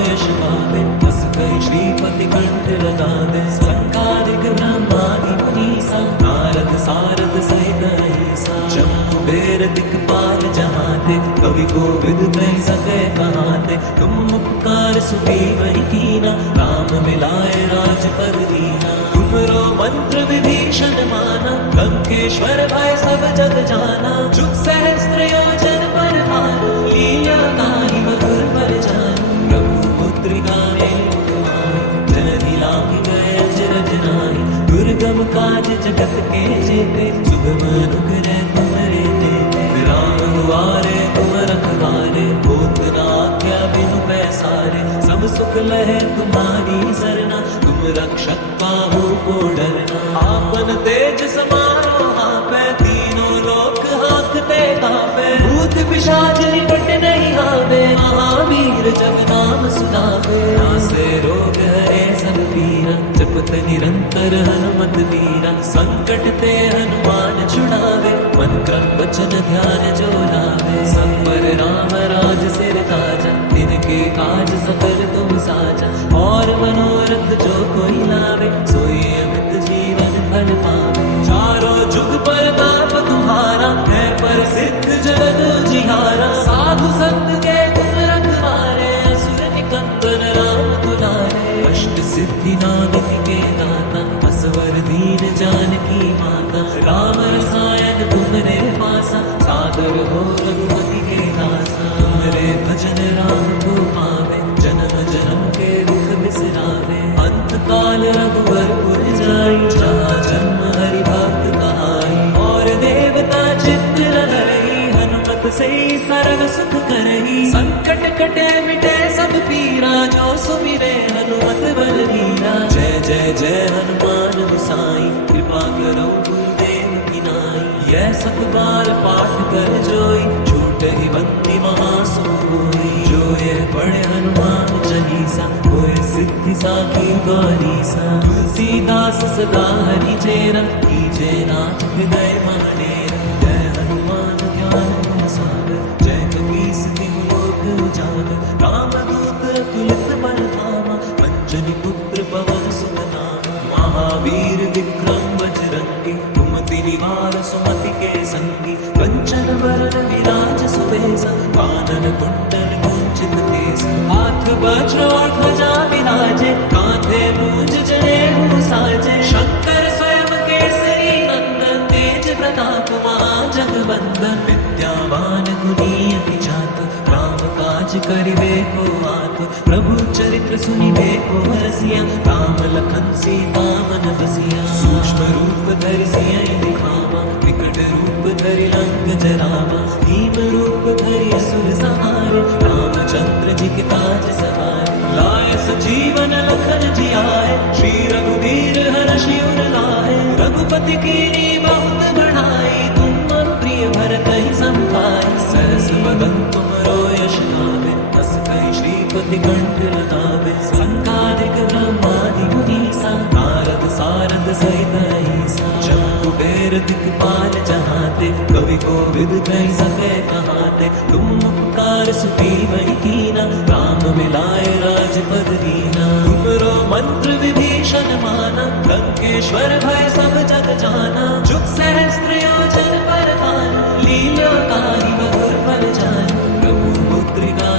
यश पावे बस कहि श्रीपति कंठ लगावे संकालिक ब्रह्मादि मुनीसा नारद सारद सहित अहिसा जम्मू बेर दिक्पाल जहाते कवि कोविद कह सके कहाते तुम उपकार सुग्रीव कीना राम मिलाए राजपद दीना तुमरो मंत्र विभीषण माना लंकेश्वर भय सब जग जाना जुग सहस्त्र योजन पर भानु लीला गाहि मधुर पर जानु रघुपुत्र गाए जलधि लांघि गए अचरज नाहि दुर्गम काज जगत के जेते सुगम अनुग्रह तुम्हारे देते राम दुआरे तुम रखवारे होत न आज्ञा बिनु पैसारे सब सुख लहे तुम्हारी सरना तुम रक्षक पाहो को डरना आपन तेज समारो आपे तीनों लोक हांकते कांपे भूत पिशाच निकट नहीं आवे महावीर जब नाम सुनावे नासे रोग हरे सब पीरा जपत निरंतर हनुमत वीरा संकट ते हनुमान छुड़ावे मन क्रम वचन ध्यान जो लावे सब पर राम राज सिर ताजा तिनके काज सकल तुम साजा और मनोरथ जो कोई लावे सोई अमित जीवन फल पावे चारों जुग पर ताप तुम्हारा है प्रसिद्ध जगत जिहारा साधु संत के तुम रखवारे असुर निकंदन राम दुलारे अष्ट सिद्धि नानक के दाता असवर दीन जानकी माता राम रसायन तुमरे पासा सादर हो रघुपति के दासा तुमरे भजन राम को पावे जन्म जन्म के दुख बिसरावे अंत काल रघुवर पुर जाई जहाँ जन्म हरि भक्त कहाई और देवता चित्त न धरई हनुमत से सर्व सुख करई संकट कटे मिटे सब पीरा जो सुमिरे हनुमत बलवीरा जय जय जय हनुमान गोसाई कृपा करो गुरुदेव की नाई यह सब बार पाठ कर जोई छूटे ही बंदी महासुख होई जो ये पढ़े हनुमान चालीसा होए सिद्धि साखी गौरीसा तुलसीदास सदा हरि चेरा कीजे नाथ हृदय महाडेरा जय हनुमान ज्ञान गुण सागर जय कपीस तिहु लोक उजागर रामदूत तुलित बल धामा अंजनी पुत्र पवन सुत नामा महावीर विक्रम बजरंगी कुमति निवार सुमति के संगी कंचन वरण विराज सुबेसा कानन कुंडल कुंचित केसा हाथ वज्र और ध्वजा विराजे कांधे मूज जनेऊ साजे शंकर स्वयं केसरी नंदन तेज प्रताप महाजगवंदन विद्यावान गुणी अति चातुर राम काज करिबे को आतुर प्रभु चरित्र सुनिबे को रसिया राम लखन सीता मन बसिया सूक्ष्म रूप धरि सियहि दिखावा विकट रूप धरि लंक जरावा भीम रूप धरि असुर संहारे के काज सवार लाए सजीवन लखन जियाए श्री रघुवीर हर्षि उर लाए रघुपति कीनी बहुत बढ़ाई तुम मम प्रिय भरत ही संभाई सहस बदन तुम यश गावे बस कहि श्रीपति कंठ लगावे संकादिक ब्रह्मादि मुनीसा नारद सारद सहित ऐसा जब कुबेर दिक्पाल जहाते कवि कोविद कहि सके कहाते तुम उपकार सुखी वही कीना राम मिलाए राजपद दीना तुमरो मंत्र विभीषण माना लंकेश्वर भय सब जग जाना जुग सहस्त्र योजन पर भानु लीला कारी मधुर फल जानु प्रभु मुद्रिका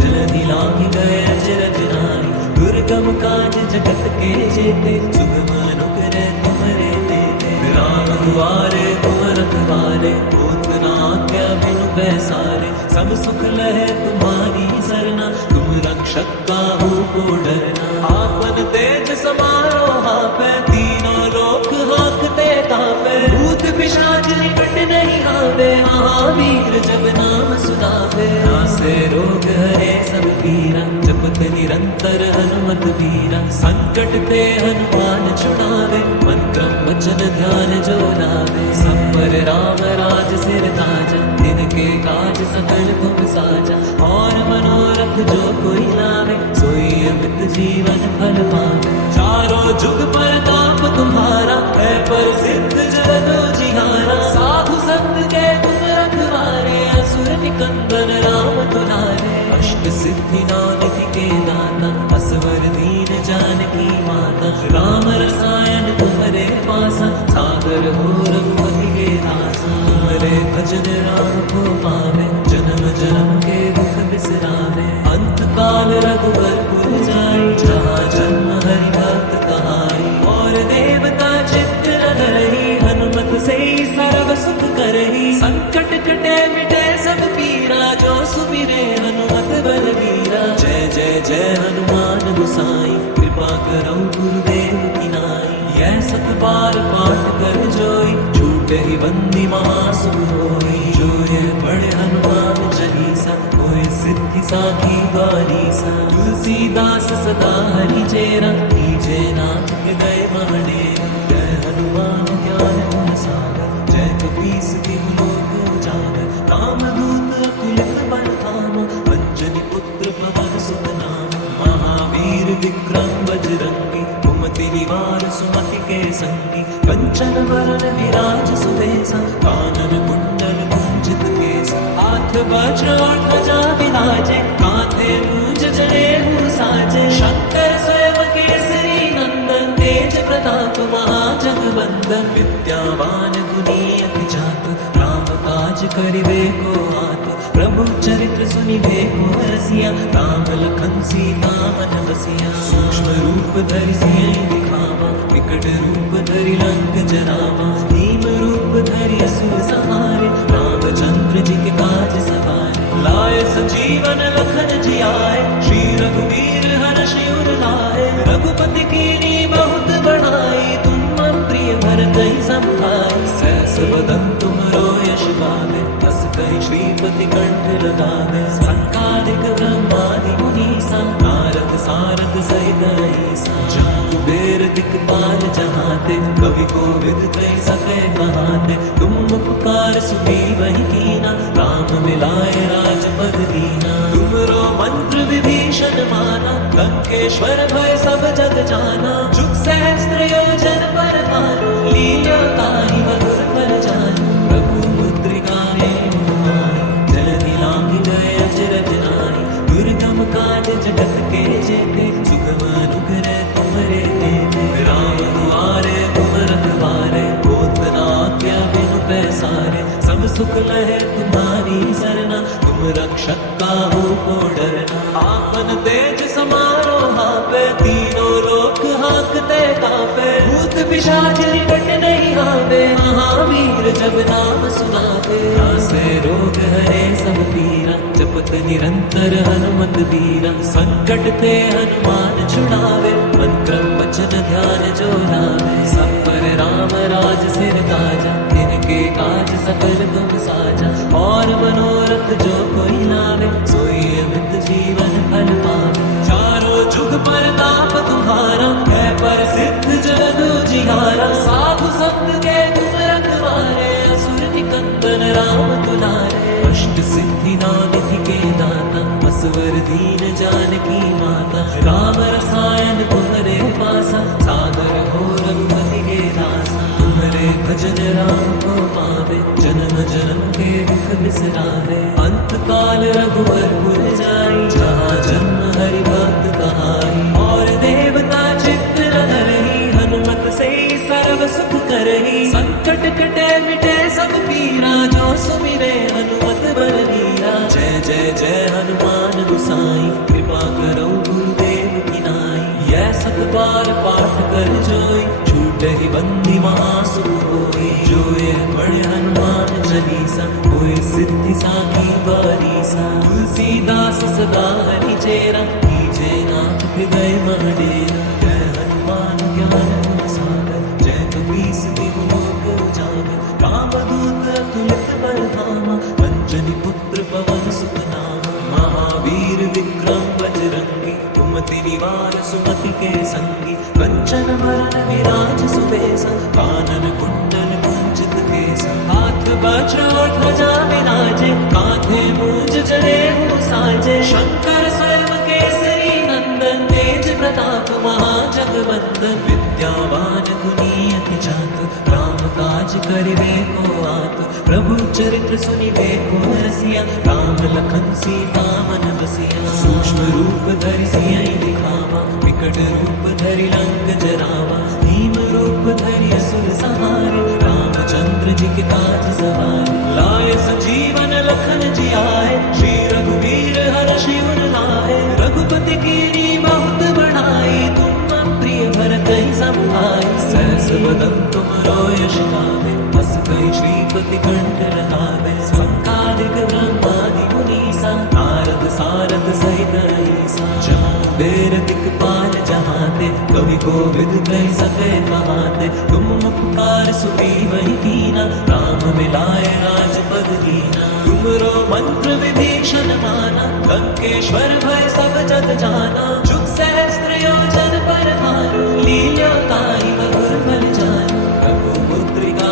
जलधि लांघि गए अचरज नारी दुर्गम काज जगत के जेते सुगम अनुग्रह तुम्हारे देते राम दुआरे तुम रखवारे होत न आज्ञा बिनु पैसारे सब सुख लहे तुम्हारी सरना तुम रक्षक काहू को डरना आपन तेज समारो हापै तीनों लोक हांकते कांपै भूत पिशाच निकट नहीं आवे महावीर जब नाम सुनावे नासे रोग हरे सब पीरा जपत निरंतर हनुमत वीरा संकट ते हनुमान छुड़ावे मंत्र वचन ध्यान जो लावे सब पर राम राज सिर ताजा तिनके काज सकल तुम साजा और मनोरथ जो कोई लावे सोई अमित जीवन फल पावे चारों जुग पर ताप तुम्हारा है प्रसिद्ध जगतो जिहारा साधु संत के तुम रखवारे असुर निकंदन राम दुलारे अष्ट सिद्धि नानक के दाता असवर दीन जानकी माता राम रसायन तुम्हारे पासा सागर हो रघुपति के दासा तुम्हारे भजन राम को पावे जन्म जन्म के दुख बिसरावे अंत काल रघुवर पुर जाई जहाँ जन्म हरि भक्त कहाई और देवता चित्त न धरहि हनुमत से सर्व सुख करहि संकट कटे मिटे सब पीरा जो सुमिरे हनुमत बलवीरा जय जय जय हनुमान गोसाई कृपा करौ गुरुदेव की नाई यह सत बार पाठ कर जोई छूटे ही बंदी महासुख होई जो ये पढ़े हनुमान चालीसा होए सिद्धि साखी गौरीसा तुलसीदास सदा हरि चेरा कीजे नाथ हृदय महडेरा जय हनुमान ज्ञान गुण सागर जय कपीस तिहु लोक उजागर रामदूत अतुलित बल धामा अंजनी पुत्र पवन सुत नामा महावीर विक्रम बजरंगी कुमति निवार सुमति के संगी कंचन वरन विराज सुबेसा कानन कुंडल कुंजित केसा हाथ वज्र और ध्वजा विराजे कांधे मूंज जनेऊ साजे शंकर स्वयं केसरी नंदन तेज प्रताप महाजगवंदन विद्यावान गुणी अति चातुर राम काज करिबे को आतुर प्रभु चरित्र सुनिबे को रसिया राम लखन सीता मन बसिया सूक्ष्म रूप धरि सियहि दिखावा विकट रूप धरि लंक जरावा भीम रूप धरि असुर संहारे रामचंद्र जी के काज सवारे लाए सजीवन लखन जियाए श्री रघुवीर हर्षि उर लाए रघुपति कीनी बहुत बढ़ाई तुम मम प्रिय भरत ही संभाई सहस बदन तुमरो यश गावे बस कहि श्रीपति कंठ लगावे संकादिक ब्रह्मादि मुनीसा नारद सारद सहित ऐसा जब कुबेर दिक्पाल जहाते कवि कोविद कहि सके कहाते तुम उपकार सुखी वही कीना राम मिलाए राजपद दीना तुमरो मंत्र विभीषण माना लंकेश्वर भय सब जग जाना जुग सहस्त्र योजन पर भानु लीला कारी मधुर फल जानु प्रभु मुद्रिका जलधि लांघि गए अचरज नारी दुर्गम काज जगत के जेते सुगम अनुग्रह तुम्हारे देते राम दुआरे तुम रखवारे होत न आज्ञा बिनु पैसारे सब सुख लहे तुम्हारी सरना तुम रक्षक काहू को डरना आपन तेज समारो हापै तीनों लोक हांकते कांपै भूत पिशाच निकट नहीं आवे महावीर जब नाम सुनावे नासे रोग हरे सब पीरा जपत निरंतर हनुमत वीरा संकट ते हनुमान छुड़ावे मंत्र वचन ध्यान जो लावे सब पर राम राज सिर ताजा तिनके काज सकल तुम साजा और मनोरथ जो कोई लावे सोई अमित सिद्धि नानिधि के दाता असवर दीन जानकी माता राम रसायन तुम्हारे पासा सागर हो रघुपति के दासा तुम्हारे भजन राम को पावे जन्म जन्म के दुख बिसरावे अंत काल रघुवर पुर जाई जहाँ जन्म हरि भक्त कहाई और देवता चित्त रही हनुमत से सर्व सुख करही संकट कटे मिटे सब पीरा जो सुमिरे हनुमत बलवीरा जय जय जय हनुमान गोसाई कृपा करो गुरुदेव की नाई यह सत बार पाठ कर जोई छूटे ही बंदी महासुख होई जो ये पढ़े हनुमान चालीसा होए सिद्धि साखी बारीसा तुलसीदास सदा हरि चेरा कीजे नाथ हृदय महडेरा जय हनुमान ज्ञान गुण सागर जय कपीस तिहु लोक उजागर रामदूत अतुलित बलधामा अंजनी पुत्र पवन सुत नामा महावीर विक्रम बजरंगी कुमति निवार सुमति के संगी कंचन वरण विराज सुबेसा कानन कुंडल कुंचित केसा हाथ वज्र और ध्वजा विराजे कांधे मूंज जनेऊ साजे शंकर स्वयं केसरी नंदन तेज प्रताप महाजगवंदन विद्यावान गुणी अति चातुर राम काज करिबे को आतुर प्रभु चरित्र सुनिबे को रसिया राम लखन सीता मन बसिया सूक्ष्म रूप धरि सियहि दिखावा विकट रूप धरि लंक जरावा भीम रूप धरि असुर संहारे रामचंद्र जी के काज सवारे लाए संजीवन लखन जियाए श्री रघुवीर हर्षि उर लाए रघुपति कीनी बहुत बढ़ाई तुम प्रिय भरत ही संभाई सहस बदन तुम यश गावे बस गई श्रीपति कंठ लगावे संकालिक ब्रह्मादि मुनीसा नारद सारद सहित ईसा जहाँ बेर दिक्पाल जहाते कवि कोविद कह सके कहाते तुम उपकार सुनी वही कीना राम मिलाए राजपद दीना तुमरो मंत्र विभीषण माना लंकेश्वर भय सब जग जाना जुग सहस्त्र योजन पर मारो लीला काई बहुर फल जानो रघुपुत्रिका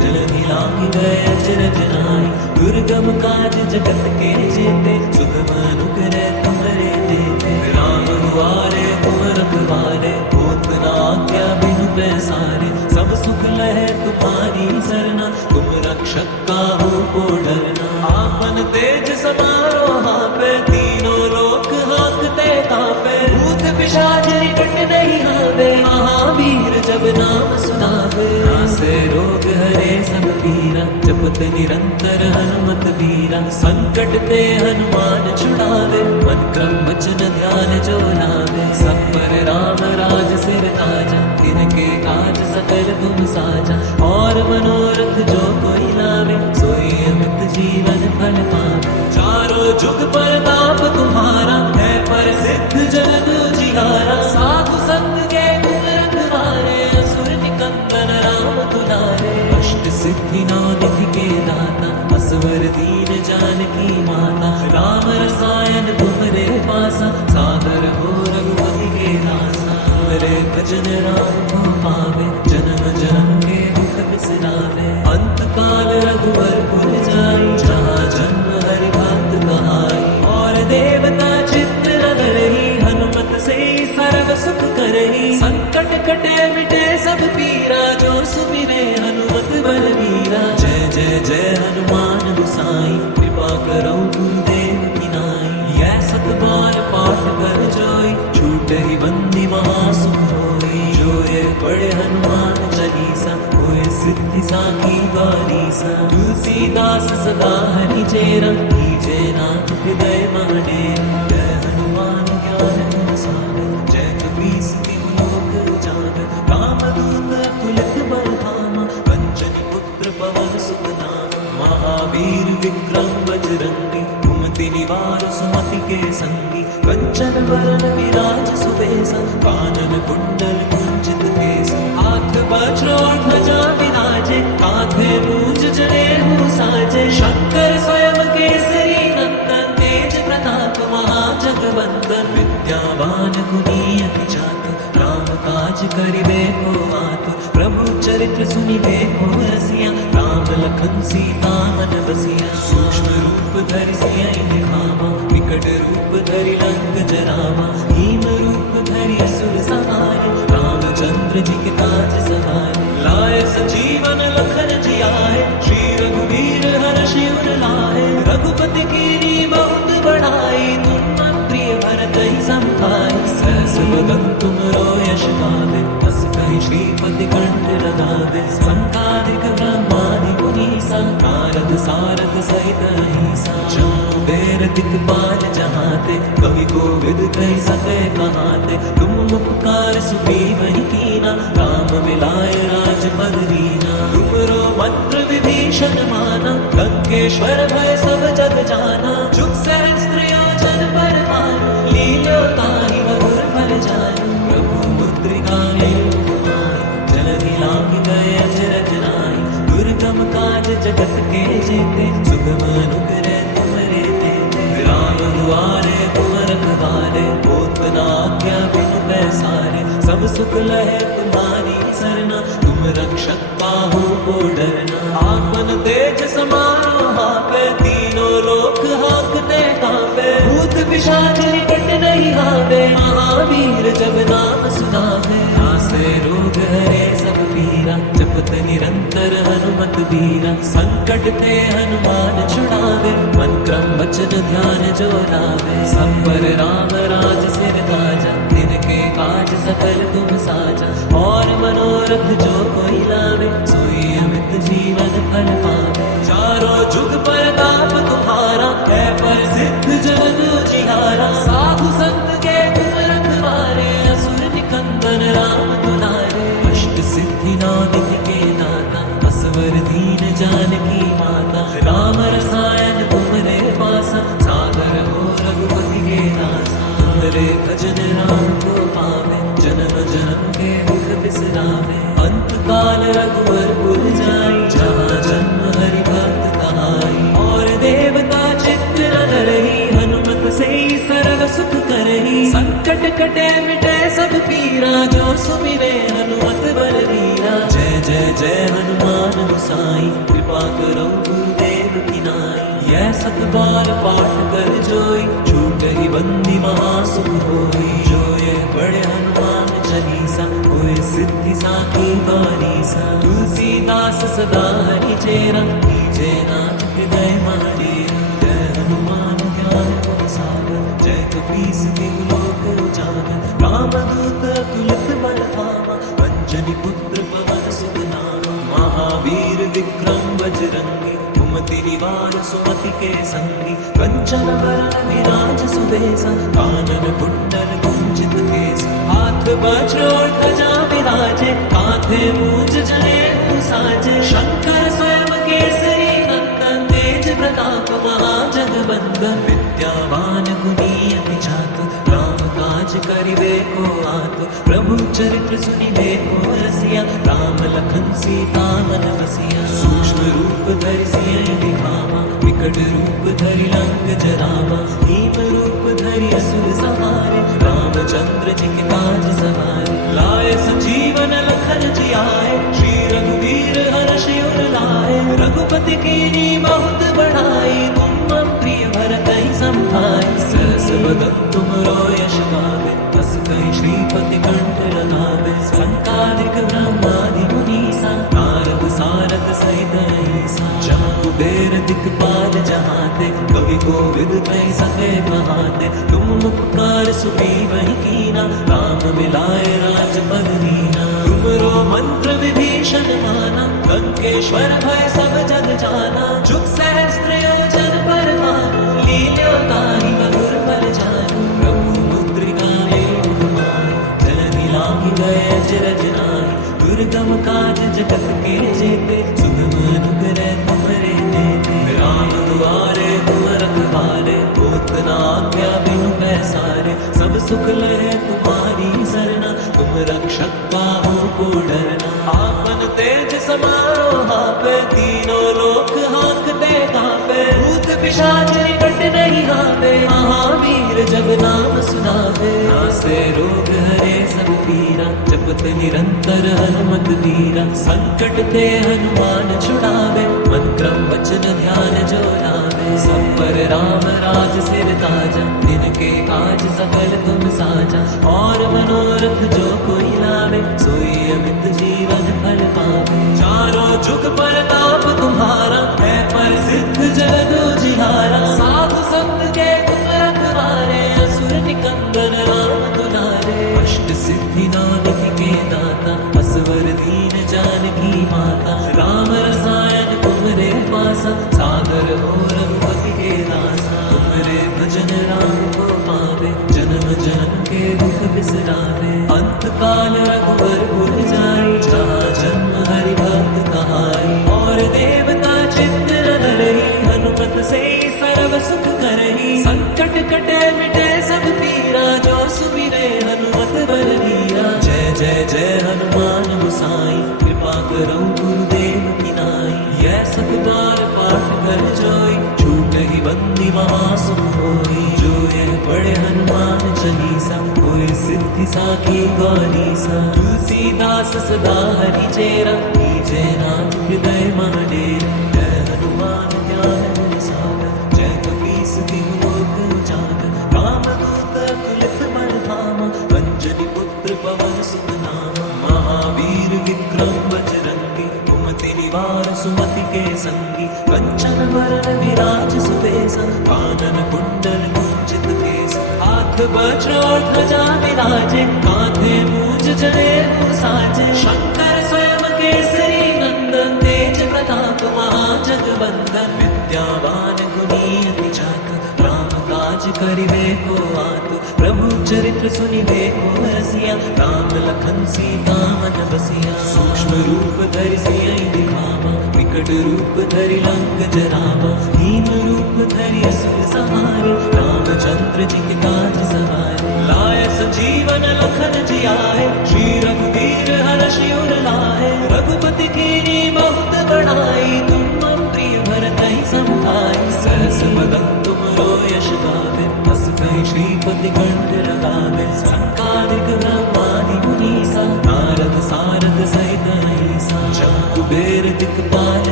जलधि लांघि गए अचरज नाई दुर्गम काज जगत के जेते सुगम अनुग्रह तुम्हारे देते राम दुआरे तुम रखवारे होत न आज्ञा बिनु पैसारे सब सुख लहे तुम्हारी सरना तुम रक्षक काहू को डरना आपन तेज समारो हापे तीनों लोक हाकते कापे भूत पिशाच निकट नहीं आवे महावीर जब नाम सुनावे नासे रोग हरे सब पीरा जपत निरंतर हनुमत वीरा संकट ते हनुमान छुड़ावे मन क्रम वचन ध्यान जो लावे सब पर राम राज सिर ताजा तिनके काज सकल तुम साजा और मनोरथ जो कोई लावे सोई अमित जीवन फल पावे चारों जुग प्रताप तुम्हारा है प्रसिद्ध जगत जिहारा साधु संत के तुम रखवारे असुर निकंदन राम दुलारे अष्ट सिद्धि नवनिधि के दाता असवर दीन जानकी माता राम रसायन तुम्हारे पासा सादर हो रघुपति के दासा तुम्हारे भजन राम को पावे जन्म जन्म के दुख बिसरावे अंत काल रघुवर पुर जाई जहाँ जन्म हरि भक्त कहाई और देवता चित्त रही हनुमत से सर्व सुख करही संकट कटे मिटे सब पीरा जो सुमिरे हनुमत बलवीरा जय जय जय हनुमान गोसाई कृपा करो गुरुदेव की नाई यह सत बार पाठ कर जोई छूटे ही बंदी महासुख होई जो ये पढ़े हनुमान चालीसा होए सिद्धि साखी बारीसा तुलसीदास सदा हरि चेरा कीजे नाथ हृदय महडेरा जय हनुमान ज्ञान गुण सागर जय कपीस तिहु लोक उजागर रामदूत अतुलित बलधामा अंजनी पुत्र पवन सुत नामा महावीर विक्रम बजरंगी कुमति निवार सुमति के संगी कंचन वरण विराज सुबेसा कानन कुंडल कुंचित केसा हाथ वज्र और ध्वजा विराजे कांधे मूंज जनेऊ साजे शंकर स्वयं केसरी नंदन तेज प्रताप महाजगवंदन विद्यावान गुणी अति चातुर राम काज करिबे को आतुर प्रभु चरित्र सुनिबे को रसिया राम लखन सीता मन बसिया सूक्ष्म धरि सियहि दिखावा, विकट रूप धरि लंक जरावा, भीम रूप धरि असुर संहारे, रामचंद्र जी के काज सवारे, लाए संजीवन लखन जियाए, श्री रघुवीर हर्षि उर लाए, रघुपति कीन्ही बहुत बड़ाई, तुम मम प्रिय भरतहि सम भाई, सहस बदन तुमरो यश गावे, बस कहि श्रीपति कंठ लगावे, संकादिक ब्रह्मादि मुनीसा, नारद सारद सहित अहिसा, जम्मू बेर दिक्पाल जहाते, कवि कोविद कहि सके कहाते, तुम उपकार सुग्रीवहि कीना, राम मिलाय राजपद दीना, तुमरो मंत्र विभीषण माना, लंकेश्वर भय सब जग जाना, जुग सहस्त्र योजन पर भानु, लील्यो ताहि मधुर फल जानु, प्रभु मुद्रिका मेरु कुमार, जलधि लांघि गए अचरज नाहि, दुर्गम काज जगत के जेते, सुगम अनुग्रह तुमरे तेते, विराम दुआरे तुम रखवारे, होत न आज्ञा बिनु पैसारे, सब सुख लहे तुम्हारी सरना, तुम रक्षक पाहु को डरना, आपन तेज समारो हापे, तीनों लोक हांकते कांपे, भूत पिशाच निकट नहीं आवे, महावीर जब नाम सुनावे, नासे रोग हरे सब पीरा, जपत निरंतर हनुमत बीरा, संकट ते हनुमान छुड़ावे, मन क्रम वचन ध्यान जो लावे, सब पर राम राज सिर ताजा, तिनके काज सकल तुम साजा, और मनोरथ जो कोई लावे, सोई अमित जीवन फल पावे, चारों जुग परताप तुम्हारा, है प्रसिद्ध जन जिहारा, साधु संत के तुम रखवारे, असुर निकंदन राम दुलारे, अष्ट सिद्धि नौ निधि के दाता, असवर दीन जानकी माता, राम रसायन तुमरे पासा, सादर हो रघुपति के दासा, तुमरे भजन राम को पावे, जन्म जन्म के दुख बिसरावे, अंत काल रघुवर पुर जाई, जहाँ जन्म हरि भक्त कहाई, और देवता चित्त न धरहि, हनुमत से सर्व सुख करहि, संकट कटे मिटे सब पीरा, जो सुमिरे हनुमत बलवीरा, जय जय जय हनुमान गोसाई, कृपा करो गुरुदेव की नाई, यह सत बार पाठ कर जोई, छूटहि बंदी महासुख होई, जो ये बड़े हनुमान चालीसा, होए सिद्धि साखी बारीसा, तुलसीदास सदा हरि चेरा, कीजे नाथ हृदय महाडेरा, जय हनुमान ज्ञान गुण सागर, जय कपीस तिहु लोक उजागर, रामदूत अतुलित बल धामा, अंजनी पुत्र पवन सुत नामा, महावीर विक्रम बजरंगी, कुमति निवार सुमति के संगी, कंचन वरण विराज सुबेसा, कानन कुंडल कुंचित केसा, हाथ वज्र और ध्वजा विराजे, कांधे मूंज जनेऊ साजे, शंकर स्वयं केसरी नंदन, तेज प्रताप महाजगवंदन, विद्यावान गुणी अति चातुर, राम काज करिबे को आतुर, प्रभु चरित्र सुनिबे को रसिया, राम लखन सीता मन बसिया, सूक्ष्म रूप धरि सियहि दिखावा, विकट रूप धरि लंक जरावा, भीम रूप धरि असुर संहारे, रामचंद्र जी के काज सवारे, लाए संजीवन लखन जियाए, श्री रघुवीर हर्षि उर लाए, रघुपति कीन्ही बहुत बड़ाई, तुम मम प्रिय भरतहि सम भाई, सहस बदन तुमरो यश गावे, बस कहि श्रीपति कंठ लगावे, संकादिक ब्रह्मादि मुनीसा, नारद सारद सहित अहिसा, जम्मू बेर दिक्पाल जहाते, कवि कोविद कहि सके कहाते, तुम उपकार सुग्रीवहि कीना, राम मिलाय राजपद दीना, तुमरो मंत्र विभीषण माना, लंकेश्वर भय सब जग जाना, जुग सहस्त्र योजन पर भानु, लील्यो ताहि मधुर फल जानु, प्रभु मुद्रिका मेरु कुमार, जलधि लांघि गए अचरज नाहि, दुर्गम काज जगत के जेते, सुगम अनुग्रह तुमरे तेते, राम दुआरे तुम रखवारे, होत न आज्ञा बिनु पैसारे, सब सुख लहे तुम्हारी सरना, तुम रक्षक पाहो को डरना, आपन तेज समारो हापे, तीनों लोक हांकते कांपे, भूत पिशाच निकट नहीं आवे, महावीर जब नाम सुनावे, नासे रोग हरे सब पीरा, जपत निरंतर हनुमत बीरा, संकट ते हनुमान छुड़ावे, मन क्रम वचन ध्यान जो लावे, सब पर राम राज सिर ताजा, तिनके काज सकल तुम साजा। और मनोरथ जो कोई लावे, सोई अमित जीवन फल पावे। चारों जुग परताप तुम्हारा, है प्रसिद्ध जगत उजियारा। साधु संत के तुम रखवारे, असुर निकंदन राम दुलारे। अष्ट सिद्धि नौ निधि के दाता, असवर दीन जानकी माता। राम रसायन तुमरे पासा, सादर हो रघुपति के दासा। तुमरे भजन राम को पावे, जन्म जन्म के दुख बिसरावे। अंत काल रघुवर पुर जाई, जहाँ जन्म हरि भक्त कहाई। और देवता चित्त न धरहि, हनुमत से सर्व सुख करहि। संकट कटे मिटे सब पीरा, जो सुमिरे हनुमत बलवीरा। जय जय जय हनुमान गोसाई, कृपा करो गुरुदेव की नाई। यह सत बार पाठ कर जोई, छूटहि बंदी महासुख होई। जो यह पढ़े हनुमान चालीसा, होय सिद्धि साखी गौरीसा। तुलसीदास सदा हरि चेरा, कीजे नाथ हृदय मह डेरा। जय हनुमान ज्ञान गुण सागर, जय कपीस तिहु लोक उजागर। रामदूत अतुलित बल धामा, अंजनी पुत्र पवन सुत नामा। महावीर विक्रम बजरंगी, कुमति निवार सुमति के संगी। कंचन वरन विराज सुबेसा, कानन कुंडल कुंचित केसा। हाथ वज्र और ध्वजा विराजे, कांधे मूंज जनेऊ साजे। शंकर स्वयं केसरी नंदन, तेज प्रताप महाजगवंदन। विद्यावान गुणी अति चातुर, राम काज करिबे को आतुर। प्रभु चरित्र सुनिबे को रसिया, राम लखन सीता मन बसिया। सूक्ष्म रूप धरि सियहि दिखावा, विकट रूप धरि लंक जरावा। भीम रूप धरि असुर संहारे, रामचंद्र जी के काज सवारे। लाय संजीवन लखन जियाए, श्री रघुवीर हरषि उर लाए। रघुपति कीनी बहुत बड़ाई, तुम मम प्रिय भरतहि समुझाई। सहस बदन तुमरो यश गावे, बस कहि श्रीपति कंठ लगावे। संकालिक ब्रह्मादि मुनीसा, नारद सारद सहित अहिसा। जब कुबेर दिक्पाल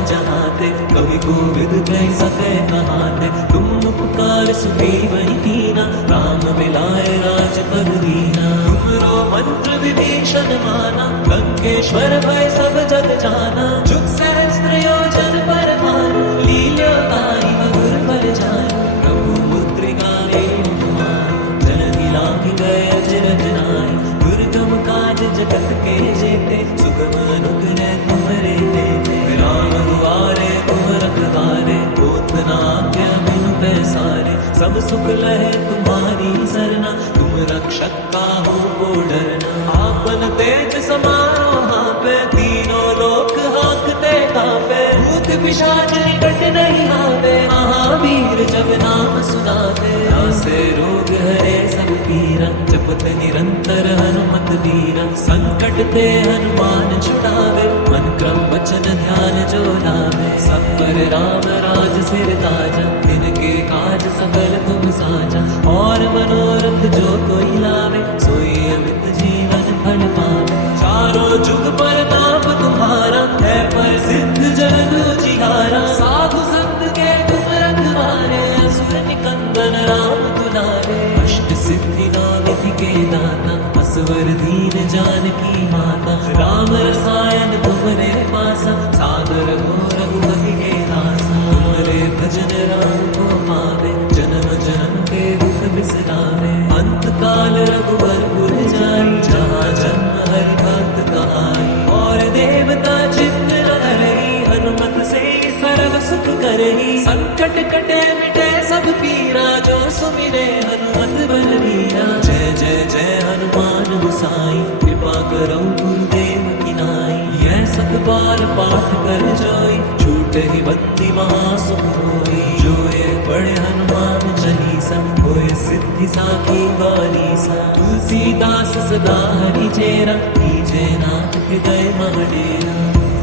जहाते, कवि कोविद कहि सके कहाते। तुम उपकार सुग्रीवहि कीना, राम मिलाए राजपद दीना। तुमरो मंत्र विभीषण माना, लंकेश्वर भय सब जग जाना। जुग सहस्त्र योजन पर भानु, लील्यों ताहि मधुर फल जानु। प्रभु मुद्रिका लेहु तुम्हारी, जलधि लांघि गए अजरज नाहि। दुर्गम काज जगत के जेते, सुगम अनुग्रह तुम्हरे देते। राम दुआरे तुम रखवारे, होत न आज्ञा बिनु पैसारे। सब सुख लहे तुम्हारी सरना, तुम रक्षक काहू को डरना। आपन तेज समारो हाँपे, तीनों लोक हाँकते कांपे। भूत पिशाच निकट नहीं आवे, महावीर जब नाम सुनावे। नासे रोग हरे सब पीरा, जपत निरंतर हनुमत वीरा। संकट ते हनुमान छुड़ावे, मन क्रम वचन ध्यान जो लावे। सब पर राम राज सिर ताजा, तिनके काज सकल तुम साजा। और मनोरथ जो कोई लावे, सोई अमित जीवन फल पावे। चारों जुग परताप तुम्हारा, है प्रसिद्ध जगत उजियारा। साधु संत के तुम रखवारे, असुर निकंदन राम दुलारे। अष्ट सिद्धि नौ निधि के दाता, असवर दीन जानकी माता। राम रसायन तुमरे पासा, सादर हो रघुपति के दासा। तुमरे भजन राम को पावे, जन्म जन्म के दुख बिसरावे। अंत काल रघुवर पुर जाई, जहाँ जन्म हरि भक्त कहाई। और देवता चित्त न धरहि, हनुमत से सर्व सुख करहि। संकट कटे मिटे सब पीरा, जो सुमिरे हनुमत बलवीरा। जय जय जय हनुमान गोसाई, कृपा करो गुरुदेव की नाई। यह सत बार पाठ कर जोई, छूटहि बंदी महासुख होई। जो ये पढ़े हनुमान चालीसा, होय सिद्धि साखी गौरीसा। तुलसीदास सदा हरि चेरा, कीजे नाथ हृदय मह डेरा।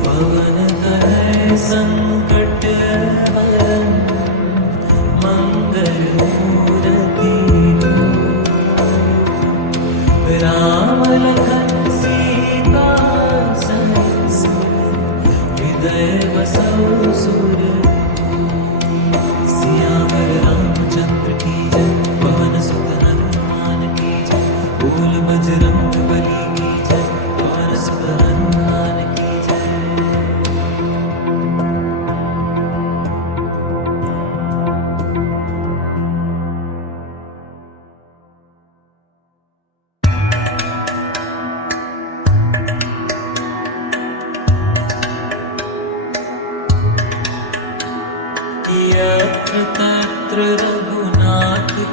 पवन तनय संकट हरन, मंगल मूर्ति राम लखन सीता सहित। हृदय बसौ सुर, सियावर राम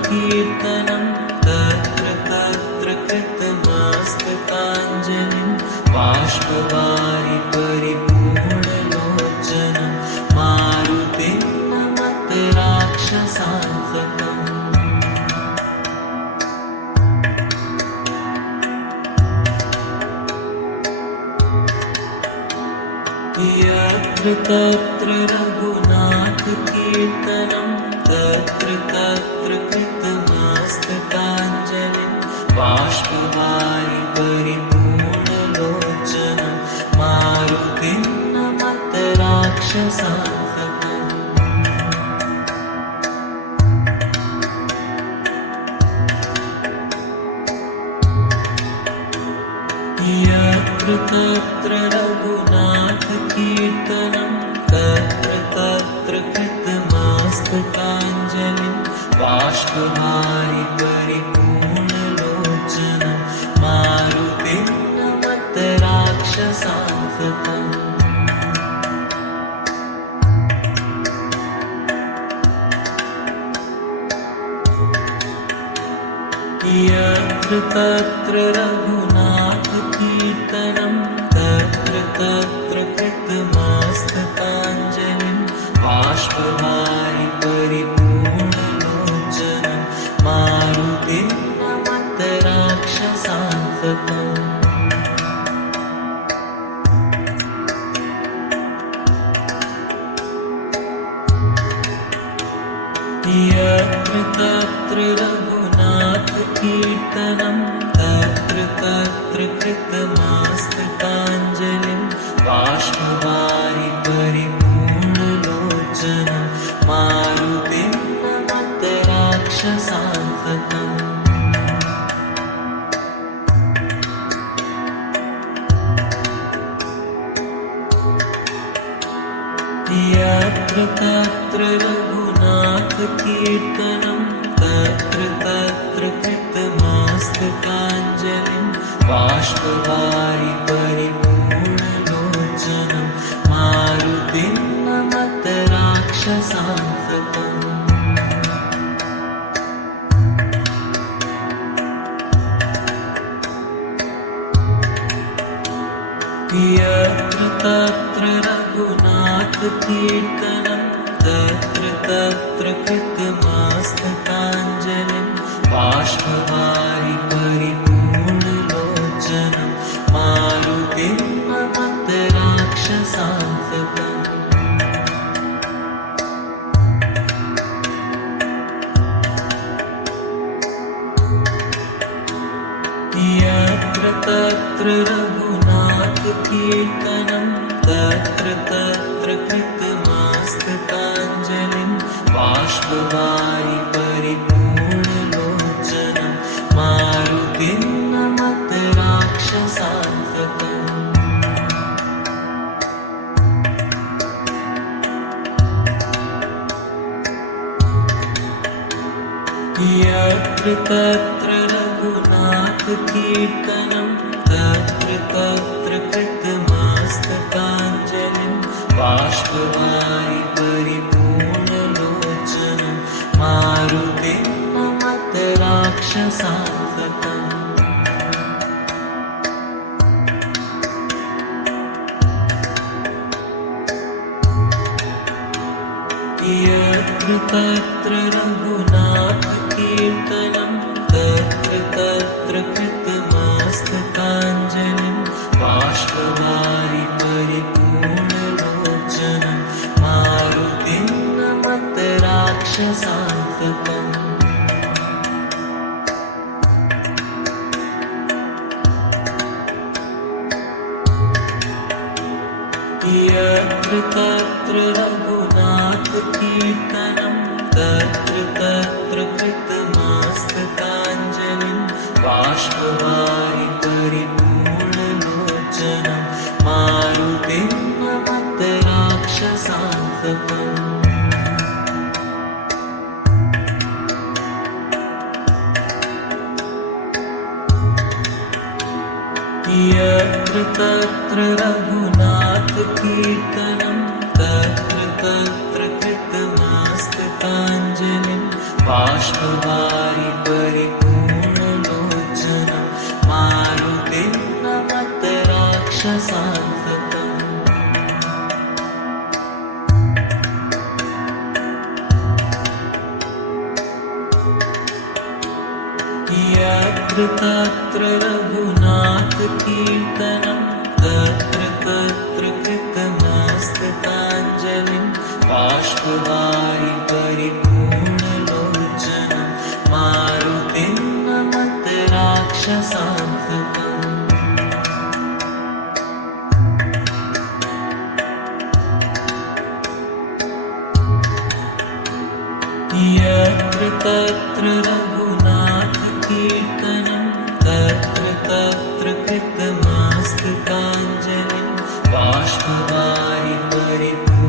कीर्तनं तत्र तत्र कृतमस्तकाञ्जलिं बाष्पवारि परिपूर्णलोचनं मारुतिं नमत राक्षसान्तकम् यत्र तत्र रघुनाथकीर्तनं तत्र तत्र कृतमस्तकाञ्जलिं बाष्पवारि परिपूर्णलोचनं मारुतिं नमत राक्षसान्तकम् यत्र तत्र रघुनाथकीर्तनं तत्र तत्र कृतमस्तकाञ्जलिं बाष्पवारि परिपूर्णलोचनं मारुतिं नमत राक्षसान्तकम् यत्र तत्र रघुनाथकीर्तनं तत्र तत्र कृतमस्तकाञ्जलिं बाष्पवारि परिपूर्णलोचनं मारुतिं नमत राक्षसान्तकम् यत्र तत्र रघुनाथकीर्तनं तत्र तत्र कृतमस्तकाञ्जलिं बाष्पवारि परिपूर्णलोचनं मारुतिं नमत राक्षसान्तकम् यत्र तत्र रघुनाथकीर्तनं तत्र तत्र कृतमस्तकाञ्जलिं बाष्पवारि परिपूर्णलोचनं मारुतिं नमत राक्षसान्तकम् यत्र तत्र रघुनाथकीर्तनं तत्र तत्र कृतमस्तकाञ्जलिं बाष्पवारि परिपूर्णलोचनं मारुतिं नमत राक्षसान्तकम् यत्र तत्र रघुनाथकीर्तनं तत्र तत्र कृतमस्तकाञ्जलिं बाष्पवारि परिपूर्णलोचनं मारुतिं नमत राक्षसान्तकम् यत्र तत्र रघुनाथकीर्तनं तत्र तत्र कृतमस्तकाञ्जलिं बाष्पवारि परिपूर्णलोचनं मारुतिं नमत राक्षसान्तकम् यत्र तत्र रघुनाथकीर्तनं तत्र तत्र कृतमस्तकाञ्जलिं बाष्पवारि परिपूर्णलोचनं मारुतिं नमत राक्षसान्तकम् यत्र तत्र रघुनाथकीर्तनं तत्र तत्र कृतमस्तकाञ्जलिं बाष्पवारि परिपूर्णलोचनं मारुतिं नमत राक्षसान्तकम् यत्र तत्र रघुनाथकीर्तनं तत्र तत्र कृतमस्तकाञ्जलिं बाष्पवारि परिपूर्णलोचनं मारुतिं नमत राक्षसान्तकम् यत्र तत्र रघुनाथकीर्तनं तत्र तत्र कृतमस्तकाञ्जलिं बाष्पवारि परिपूर्णलोचनं मारुतिं नमत राक्षसान्तकम् यत्र तत्र रघुनाथकीर्तनं तत्र तत्र कृतमस्तकाञ्जलिं बाष्पवारि परिपूर्णलोचनं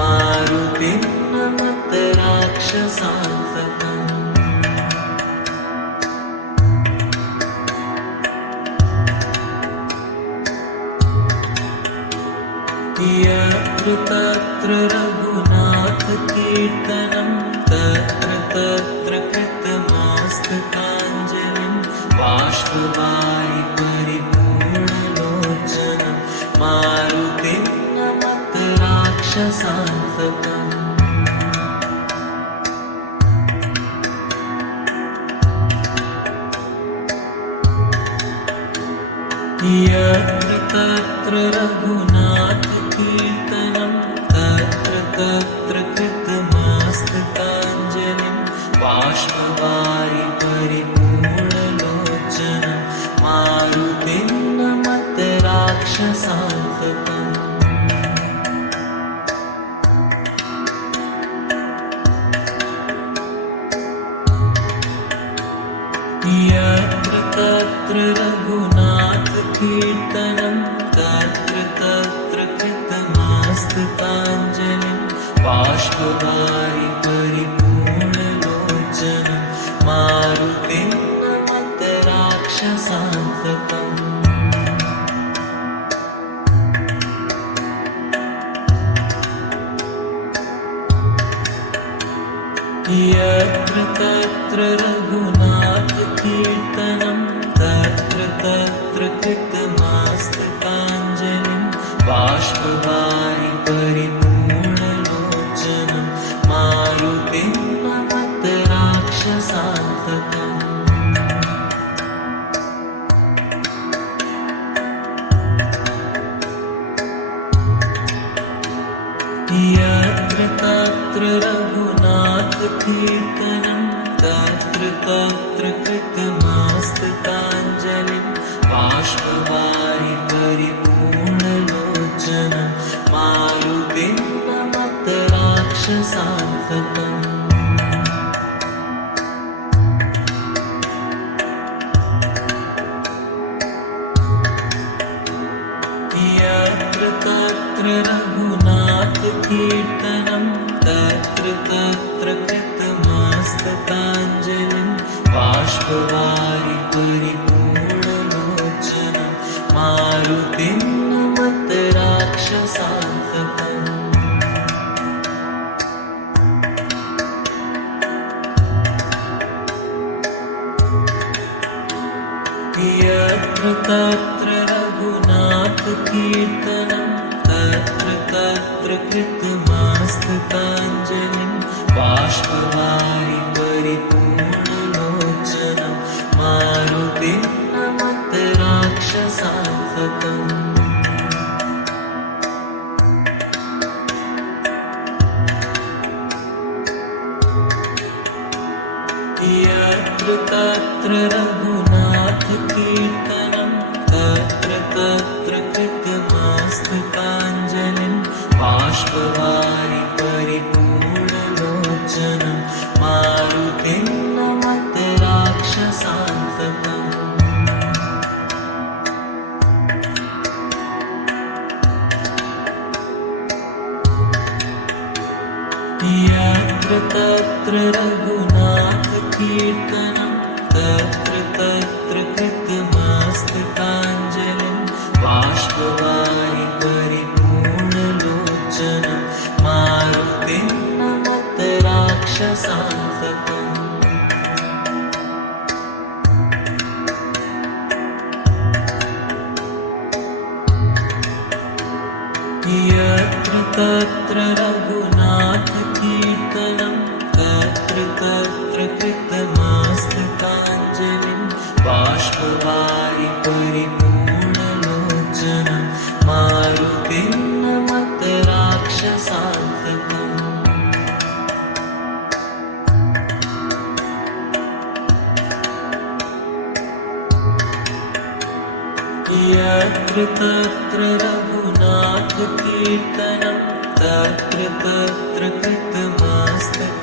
मारुतिं नमत राक्षसान्तकम् यत्र तत्र रघुनाथकीर्तनं तत्र तत्र कृतमस्तकाञ्जलिं बाष्पवारि परिपूर्णलोचनं मारुतिं नमत राक्षसान्तकम् यत्र तत्र रघुनाथकीर्तनं तत्र तत्र कृतमस्तकाञ्जलिं बाष्पवारि परिपूर्णलोचनं मारुतिं नमत राक्षसान्तकम् यत्र तत्र रघुनाथकीर्तनं तत्र तत्र कृतमस्तकाञ्जलिं बाष्पवारि परिपूर्णलोचनं मारुतिं नमत राक्षसान्तकम् यत्र तत्र रघुनाथकीर्तनं तत्र तत्र कृतमस्तकाञ्जलिं बाष्पवारि परिपूर्णलोचनं मारुतिं नमत राक्षसान्तकम् यत्र तत्र रघुनाथकीर्तनं तत्र तत्र कृतमस्तकाञ्जलिं बाष्पवारि परिपूर्णलोचनं मारुतिं नमत राक्षसान्तकम् यत्र तत्र रघुनाथकीर्तनं तत्र तत्र कृतमस्तकाञ्जलिं बाष्पवारि परिपूर्णलोचनं मारुतिं नमत राक्षसान्तकम् यत्र तत्र रघुनाथकीर्तनं तत्र तत्र कृतमस्तकाञ्जलिं बाष्पवारि परिपूर्णलोचनं मारुतिं नमत राक्षसान्तकम् यत्र तत्र रघुनाथकीर्तनं तत्र तत्र कृतमस्तकाञ्जलिं बाष्पवारि परिपूर्णलोचनं मारुतिं नमत राक्षसान्तकम् यत्र तत्र रघुनाथकीर्तनं तत्र तत्र कृतमस्तकाञ्जलिं बाष्पवारि परिपूर्णलोचनं मारुतिं नमत राक्षसान्तकम् राक्षसान्तकम् यत्र तत्र रघुनाथकीर्तनं तत्र तत्र कृतमस्तकाञ्जलिं बाष्पवारि परिपूर्णलोचनं मारुतिं नमत राक्षसान्तकम् यत्र तत्र रघुनाथकीर्तनं तत्र तत्र कृतमस्तकाञ्जलिं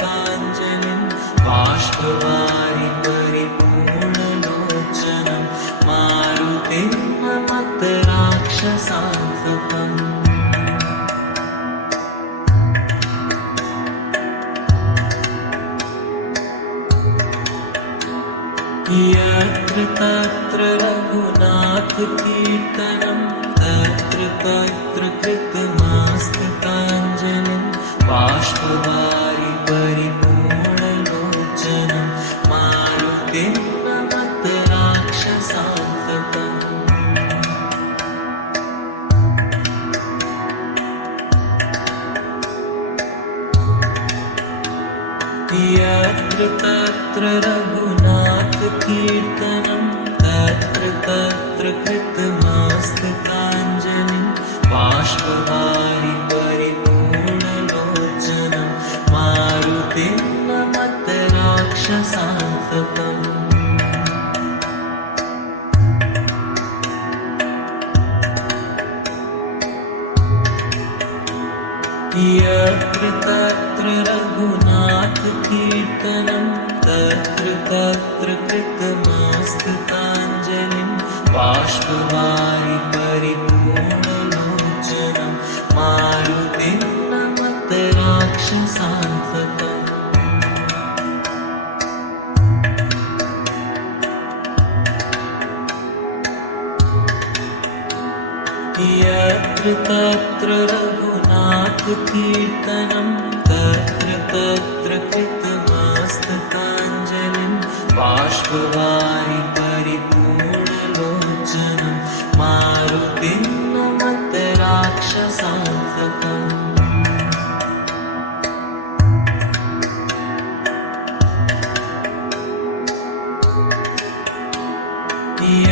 बाष्पवारि परिपूर्णलोचनं मारुतिं नमत राक्षसान्तकम् यत्र तत्र रघुनाथकीर्तनं तत्र तत्र कृतमस्तकाञ्जलिं बाष्पवारि परिपूर्णलोचनं मारुतिं नमत राक्षसान्तकम् यत्र तत्र रघुनाथकीर्तनं तत्र तत्र कृतमस्तकाञ्जलिं बाष्पवारि परिपूर्णलोचनं मारुतिं नमत राक्षसान्तकम् यत्र तत्र रघुनाथकीर्तनं तत्र तत्र कृतमस्तकाञ्जलिं बाष्पवारि परिपूर्णलोचनं मारुतिं नमत राक्षसान्तकम् यत्र तत्र रघुनाथकीर्तनं तत्र तत्र कृतमस्तकाञ्जलिं बाष्पवारि परिपूर्णलोचनं मारुतिं नमत राक्षसान्तकम्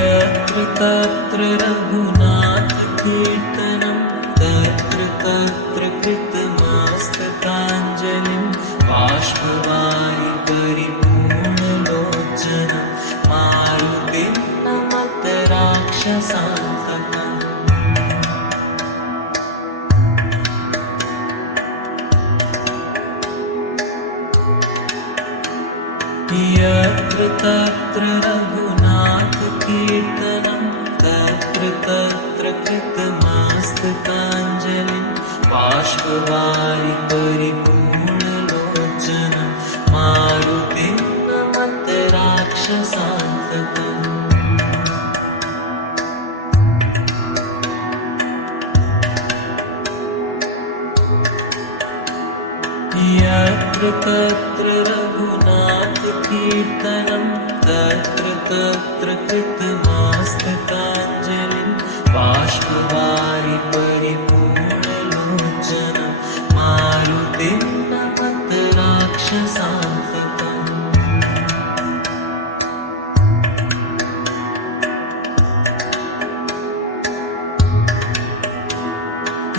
यत्र तत्र रघुनाथकीर्तनं तत्र तत्र कृतमस्तकाञ्जलिं बाष्पवारि परिपूर्णलोचनं मारुतिं नमत राक्षसान्तकम् यत्र तत्र रघुनाथकीर्तनं तत्र तत्र कृतमस्तकाञ्जलिं बाष्पवारि परिपूर्णलोचनं मारुतिं नमत राक्षसान्तकम् यत्र तत्र रघुनाथकीर्तनं तत्र तत्र कृतमस्तकाञ्जलिं बाष्पवारि परिपूर्णलोचनं मारुतिं नमत राक्षसान्तकम्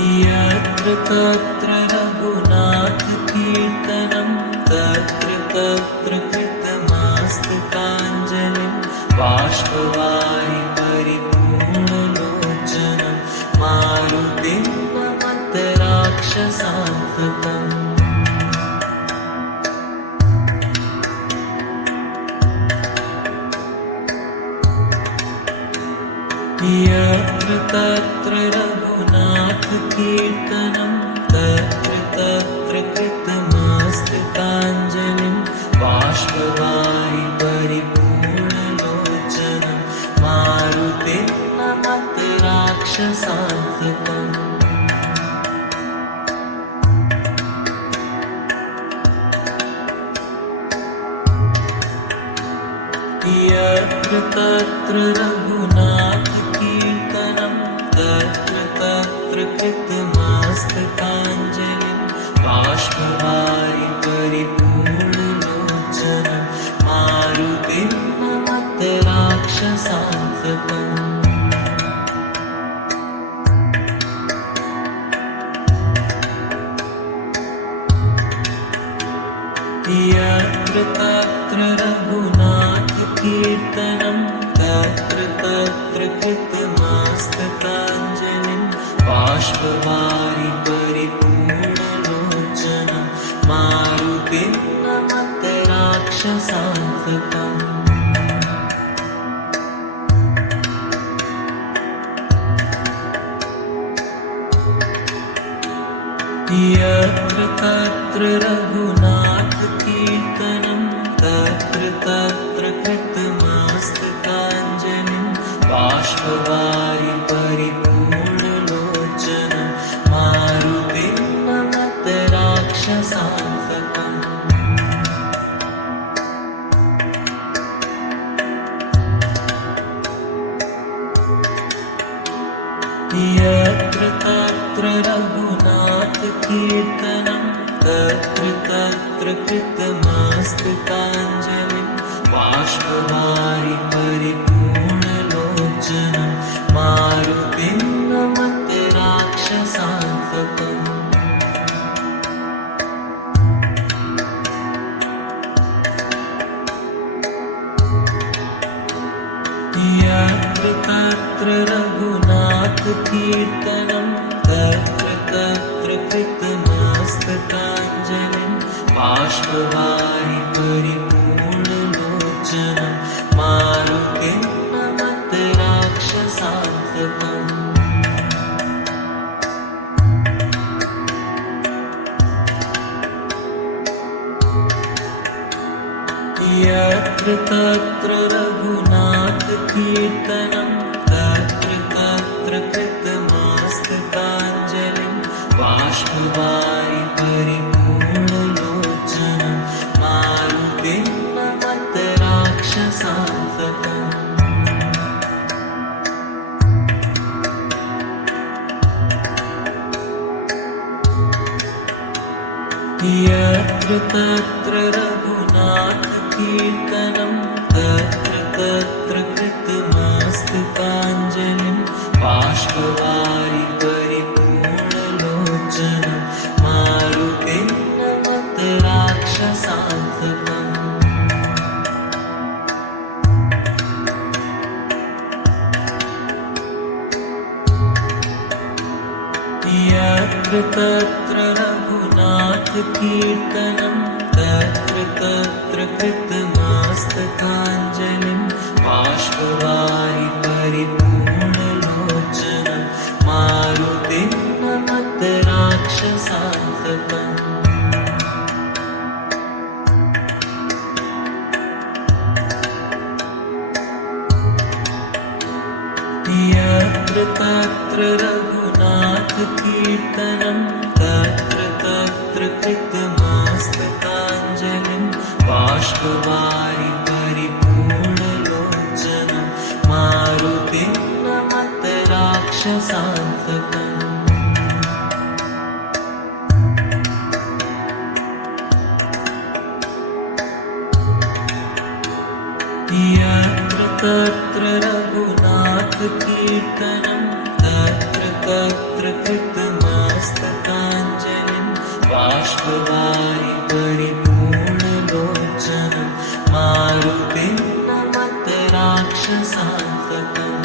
यत्र तत्र रघुनाथकीर्तनं तत्र तत्र कृतमस्तकाञ्जलिं बाष्पवारि परिपूर्णलोचनं मारुतिं नमत राक्षसान्तकम् यत्र तत्र रघुनाथकीर्तनं तत्र तत्र कृतमस्तकाञ्जलिं बाष्पवारि परिपूर्णलोचनं मारुतिं नमत राक्षसान्तकम् यत्र तत्र रघुनाथकीर्तनं तत्र तत्र कृतमस्तकाञ्जलिं बाष्पवारि परिपूर्णलोचनं मारुतिं नमत राक्षसान्तकम् यत्र तत्र रघुनाथकीर्तनं तत्र तत्र कृतमस्तकाञ्जलिं बाष्पवारि परिपूर्णलोचनं मारुतिं नमत राक्षसान्तकम् यत्र तत्र रघुनाथकीर्तनं तत्र तत्र कृतमस्तकाञ्जलिं बाष्पवारि परिपूर्णलोचनं मारुतिं नमत राक्षसान्तकम् यत्र तत्र रघुनाथकीर्तनं तत्र तत्र कृतमस्तकाञ्जलिं बाष्पवारि परिपूर्णलोचनं मारुतिं नमत राक्षसान्तकम् यत्र तत्र रघुनाथकीर्तनं तत्र तत्र कृतमस्तकाञ्जलिं बाष्पवारि परिपूर्णलोचनं मारुतिं नमत राक्षसान्तकम् यत्र तत्र रघुनाथकीर्तनं तत्र तत्र कृतमस्तकाञ्जलिं बाष्पवारि परिपूर्णलोचनं मारुतिं नमत राक्षसान्तकम् यत्र तत्र रघुनाथकीर्तनं तत्र तत्र कृतमस्तकाञ्जलिं बाष्पवारि परिपूर्णलोचनं मारुतिं नमत राक्षसान्तकम् यत्र तत्र रघुनाथकीर्तनं तत्र तत्र कृतमस्तकाञ्जलिं बाष्पवारि परिपूर्णलोचनं मारुतिं नमत राक्षसान्तकम् यत्र तत्र रघुनाथकीर्तनं तत्र तत्र कृतमस्तकाञ्जलिं बाष्पवारि परिपूर्णलोचनं मारुतिं नमत राक्षसान्तकम् यत्र तत्र रघुनाथकीर्तनं तत्र तत्र कृतमस्तकाञ्जलिं बाष्पवारि परिपूर्णलोचनं मारुतिं नमत राक्षसान्तकम्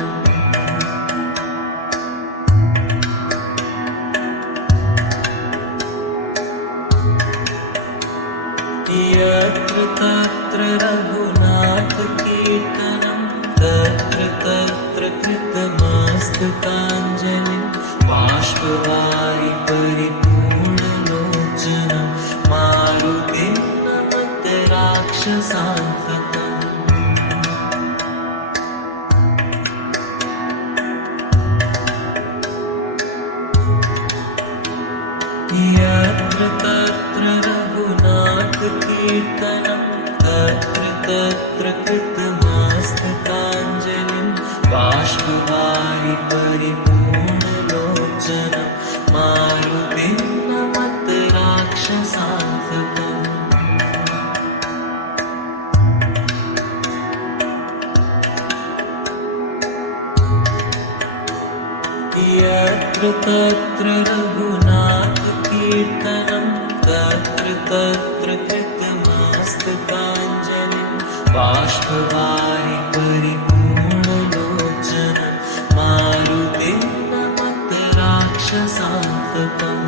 यत्र तत्र रघुनाथकीर्तनं तत्र तत्र कृतमस्तकाञ्जलिं बाष्पवारि परिपूर्णलोचनं मारुतिं नमत राक्षसान्तकम् यत्र तत्र रघुनाथकीर्तनं तत्र तत्र कृतमस्तकाञ्जलिं बाष्पवारि परिपूर्णलोचनं मारुतिं नमत राक्षसान्तकम् यत्र तत्र रघुनाथकीर्तनं तत्र तत्र कृतमस्तकाञ्जलिं बाष्पवारि परिपूर्णलोचनं मारुतिं नमत राक्षसान्तकम्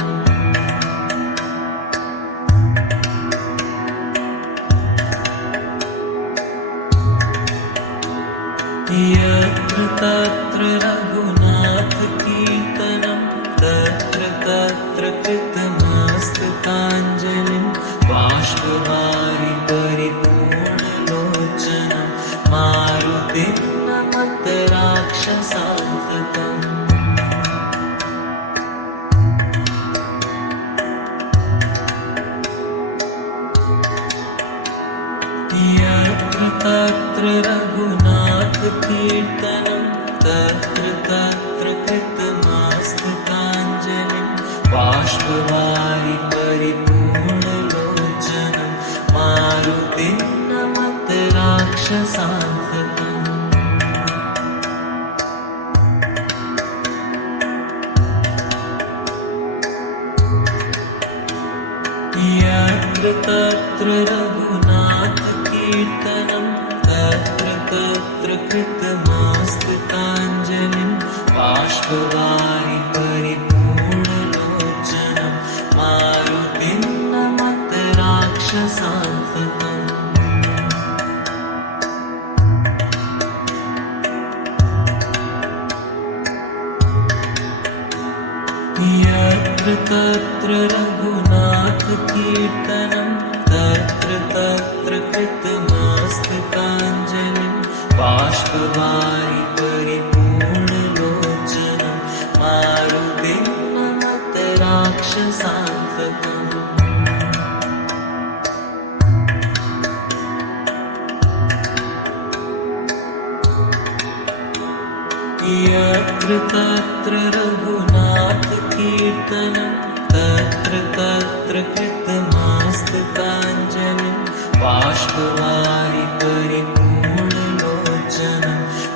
यत्र तत्र रघुनाथकीर्तनं तत्र तत्र कृतमस्तकाञ्जलिं बाष्पवारि परिपूर्णलोचनं मारुतिं नमत राक्षसान्तकम् यत्र तत्र रघुनाथकीर्तनं तत्र तत्र कृतमस्तकाञ्जलिं बाष्पवारि परिपूर्णलोचनं मारुतिं नमत राक्षसान्तकम् यत्र तत्र रघुनाथकीर्तनं तत्र तत्र कृतमस्तकाञ्जलिं बाष्पवारि परिपूर्णलोचनं मारुतिं नमत राक्षसान्तकम् यत्र तत्र रघुनाथकीर्तनं तत्र तत्र कृतमस्तकाञ्जलिं बाष्पवारि परिपूर्णलोचनं मारुतिं नमत राक्षसान्तकम् यत्र तत्र रघुनाथकीर्तनं तत्र तत्र कृतमस्तकाञ्जलिं बाष्पवारि परिपूर्णलोचनं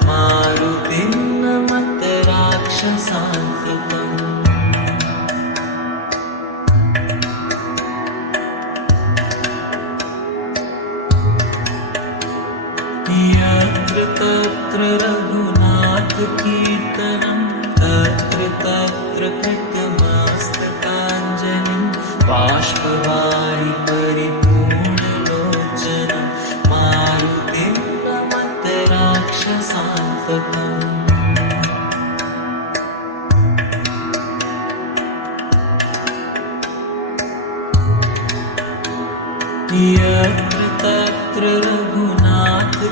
मारुतिं नमत राक्षसान्तकम् यत्र तत्र रघुनाथकीर्तनं तत्र तत्र कृतमस्तकाञ्जलिं बाष्पवारि परिपूर्णलोचनं मारुतिं नमत राक्षसान्तकम् यत्र तत्र रघुनाथकीर्तनं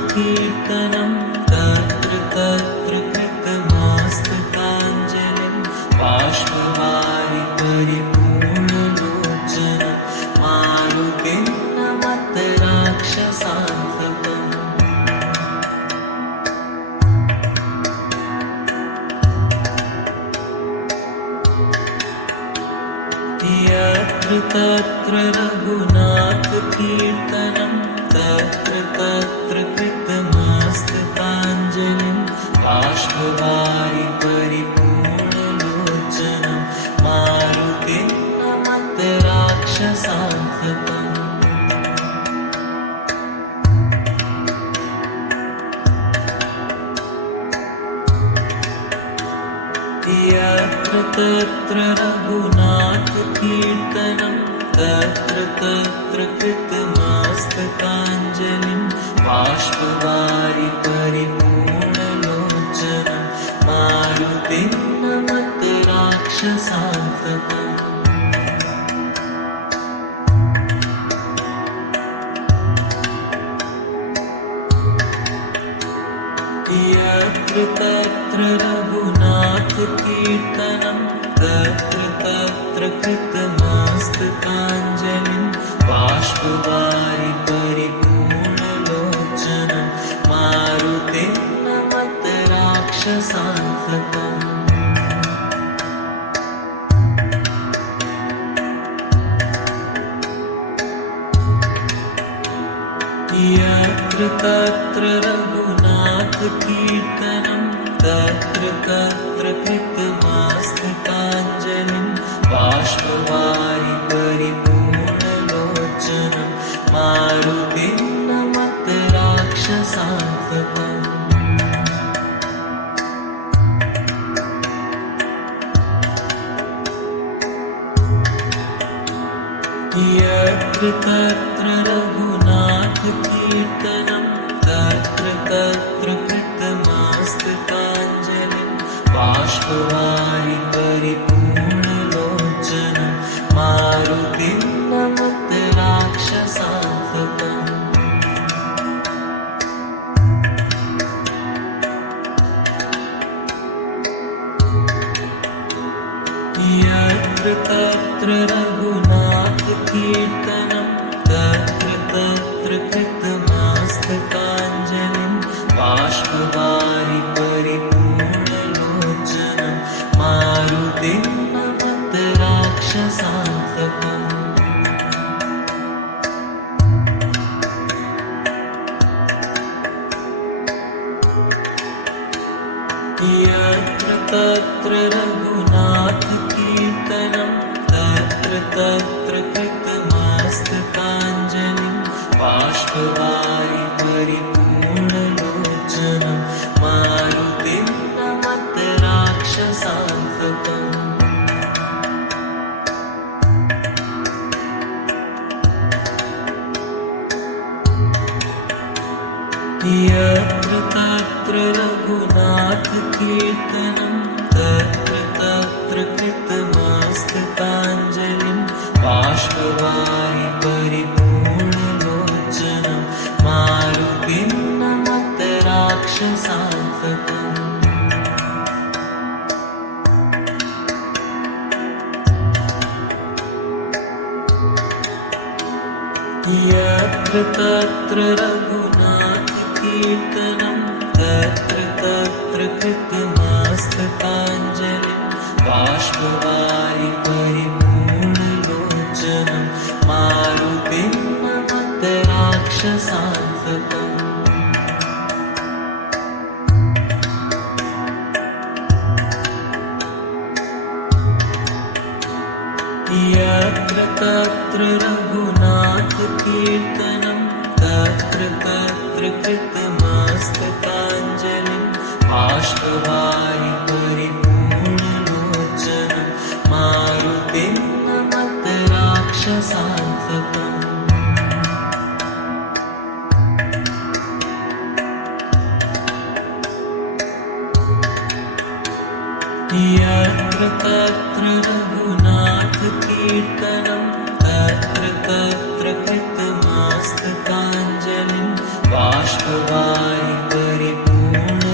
तत्र तत्र कृतमस्तकाञ्जलिं बाष्पवारि परिपूर्णलोचनं मारुतिं नमत राक्षसान्तकम् यत्र तत्र रघुनाथकीर्तनं तत्र तत्र कृतमस्तकाञ्जलिं बाष्पवारि परिपूर्णलोचनं मारुतिं नमत राक्षसान्तकम् यत्र तत्र रघुनाथकीर्तनं तत्र तत्र कृतमस्तकाञ्जलिं बाष्पवारि परिपूर्णलोचनं मारुतिं नमत राक्षसान्तकम् यत्र तत्र रघुनाथकीर्तनं तत्र तत्र कृतमस्तकाञ्जलिं बाष्पवारि परिपूर्णलोचनं मारुतिं नमत राक्षसान्तकम् यत्र तत्र रघुनाथकीर्तनं तत्र तत्र कृतमस्तकाञ्जलिं बाष्पवारि परिपूर्णलोचनं मारुतिं नमत राक्षसान्तकम् यत्र तत्र रघुनाथकीर्तनं तत्र तत्र कृतमस्तकाञ्जलिं बाष्पवारि परिपूर्णलोचनं मारुतिं नमत राक्षसान्तकम् यत्र तत्र रघुनाथकीर्तनं तत्र तत्र कृतमस्तकाञ्जलिं बाष्पवारि परिपूर्णलोचनं मारुतिं नमत राक्षसान्तकम् यत्र तत्र रघुनाथकीर्तनं तत्र तत्र कृतमस्तकाञ्जलिं बाष्पवारि परिपूर्णलोचनं मारुतिं नमत राक्षसान्तकम् यत्र तत्र रघुनाथकीर्तनं तत्र तत्र कृतमस्तकाञ्जलिं बाष्पवारि परिपूर्णलोचनं मारुतिं नमत राक्षसान्तकम् यत्र तत्र रघुनाथकीर्तनं तत्र तत्र कृतमस्तकाञ्जलिं बाष्पवारि परिपूर्णलोचनं मारुतिं नमत राक्षसान्तकम् यत्र तत्र रघुनाथकीर्तनं तत्र तत्र कृतमस्तकाञ्जलिं बाष्पवारि परिपूर्णलोचनं मारुतिं नमत राक्षसान्तकम् यत्र तत्र रघुनाथकीर्तनं तत्र तत्र कृतमस्तकाञ्जलिं बाष्पवारि परिपूर्णलोचनं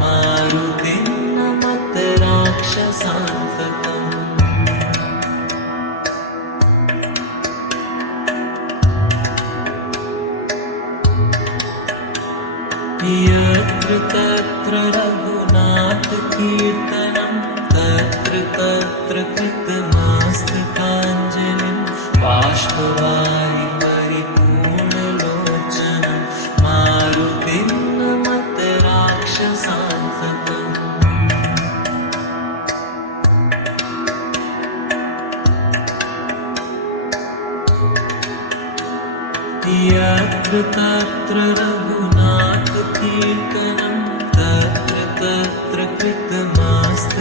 मारुतिं नमत राक्षसान्तकम् यत्र तत्र रघुनाथकीर्तनं तत्र तत्र कृतमस्तकाञ्जलिं बाष्पवारि परिपूर्णलोचनं मारुतिं नमत राक्षसान्तकम् यत्र तत्र रघुनाथकीर्तनं तत्र तत्र कृतमस्तकाञ्जलिं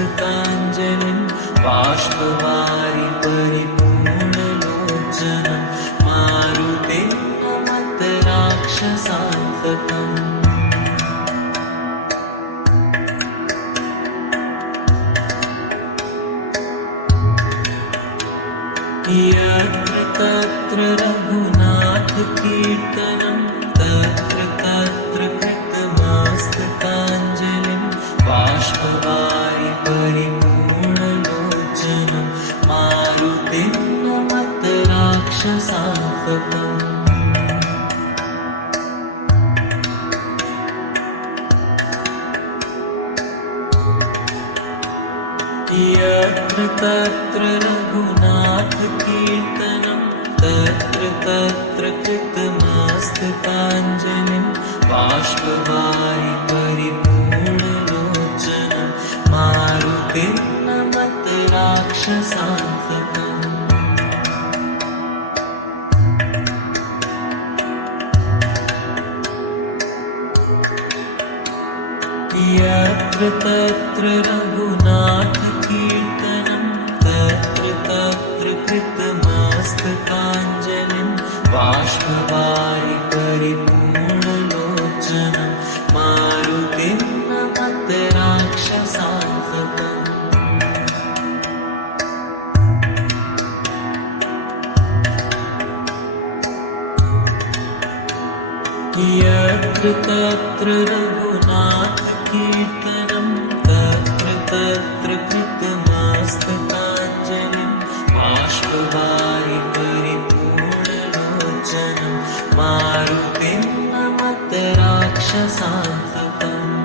बाष्पवारि परिपूर्णलोचनं मारुतिं नमत राक्षसान्तकम् यत्र तत्र रघुनाथकीर्तनं तत्र तत्र कृतमस्तकाञ्जलिं बाष्पवारि परिपूर्णलोचनं मारुतिं नमत राक्षसान्तकम् यत्र तत्र रघुनाथकीर्तनं तत्र तत्र कृतमस्तकाञ्जलिं बाष्पवारि परिपूर्णलोचनं मारुतिं नमत राक्षसान्तकम् यत्र तत्र रघुनाथकीर्तनं तत्र तत्र कृतमस्तकाञ्जलिं बाष्पवारि परिपूर्णलोचनं मारुतिं नमत राक्षसान्तकम् यत्र तत्र रघुनाथकीर्तनं तत्र तत्र कृतमस्तकाञ्जलिं बाष्पवारि परिपूर्णलोचनं मारुतिं नमत राक्षसान्तकम्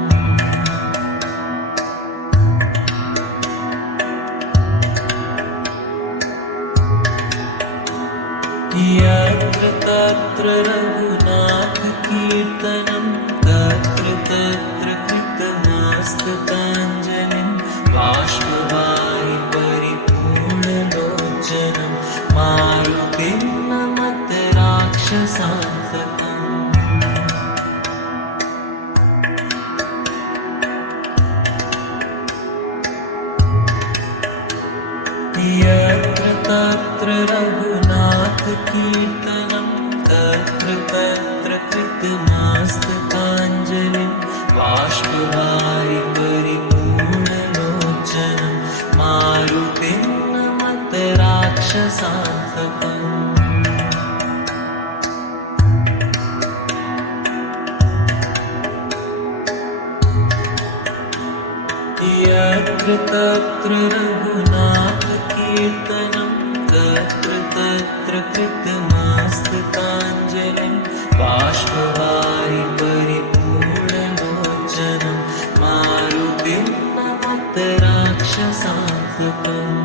यत्र तत्र रघुनाथकीर्तनं तत्र तत्र कृतमस्तकाञ्जलिं बाष्पवारि परिपूर्णलोचनं मारुतिं नमत राक्षसान्तकम् यत्र तत्र रघुनाथकीर्तनं तत्र तत्र कृतमस्तकाञ्जलिं बाष्पवारि परिपूर्णलोचनं मारुतिं नमत राक्षसान्तकम् यत्र तत्र रघुनाथकीर्तनं तत्र तत्र कृतमस्तकाञ्जलिं बाष्पवारि परिपूर्णलोचनं मारुतिं नमत राक्षसान्तकम्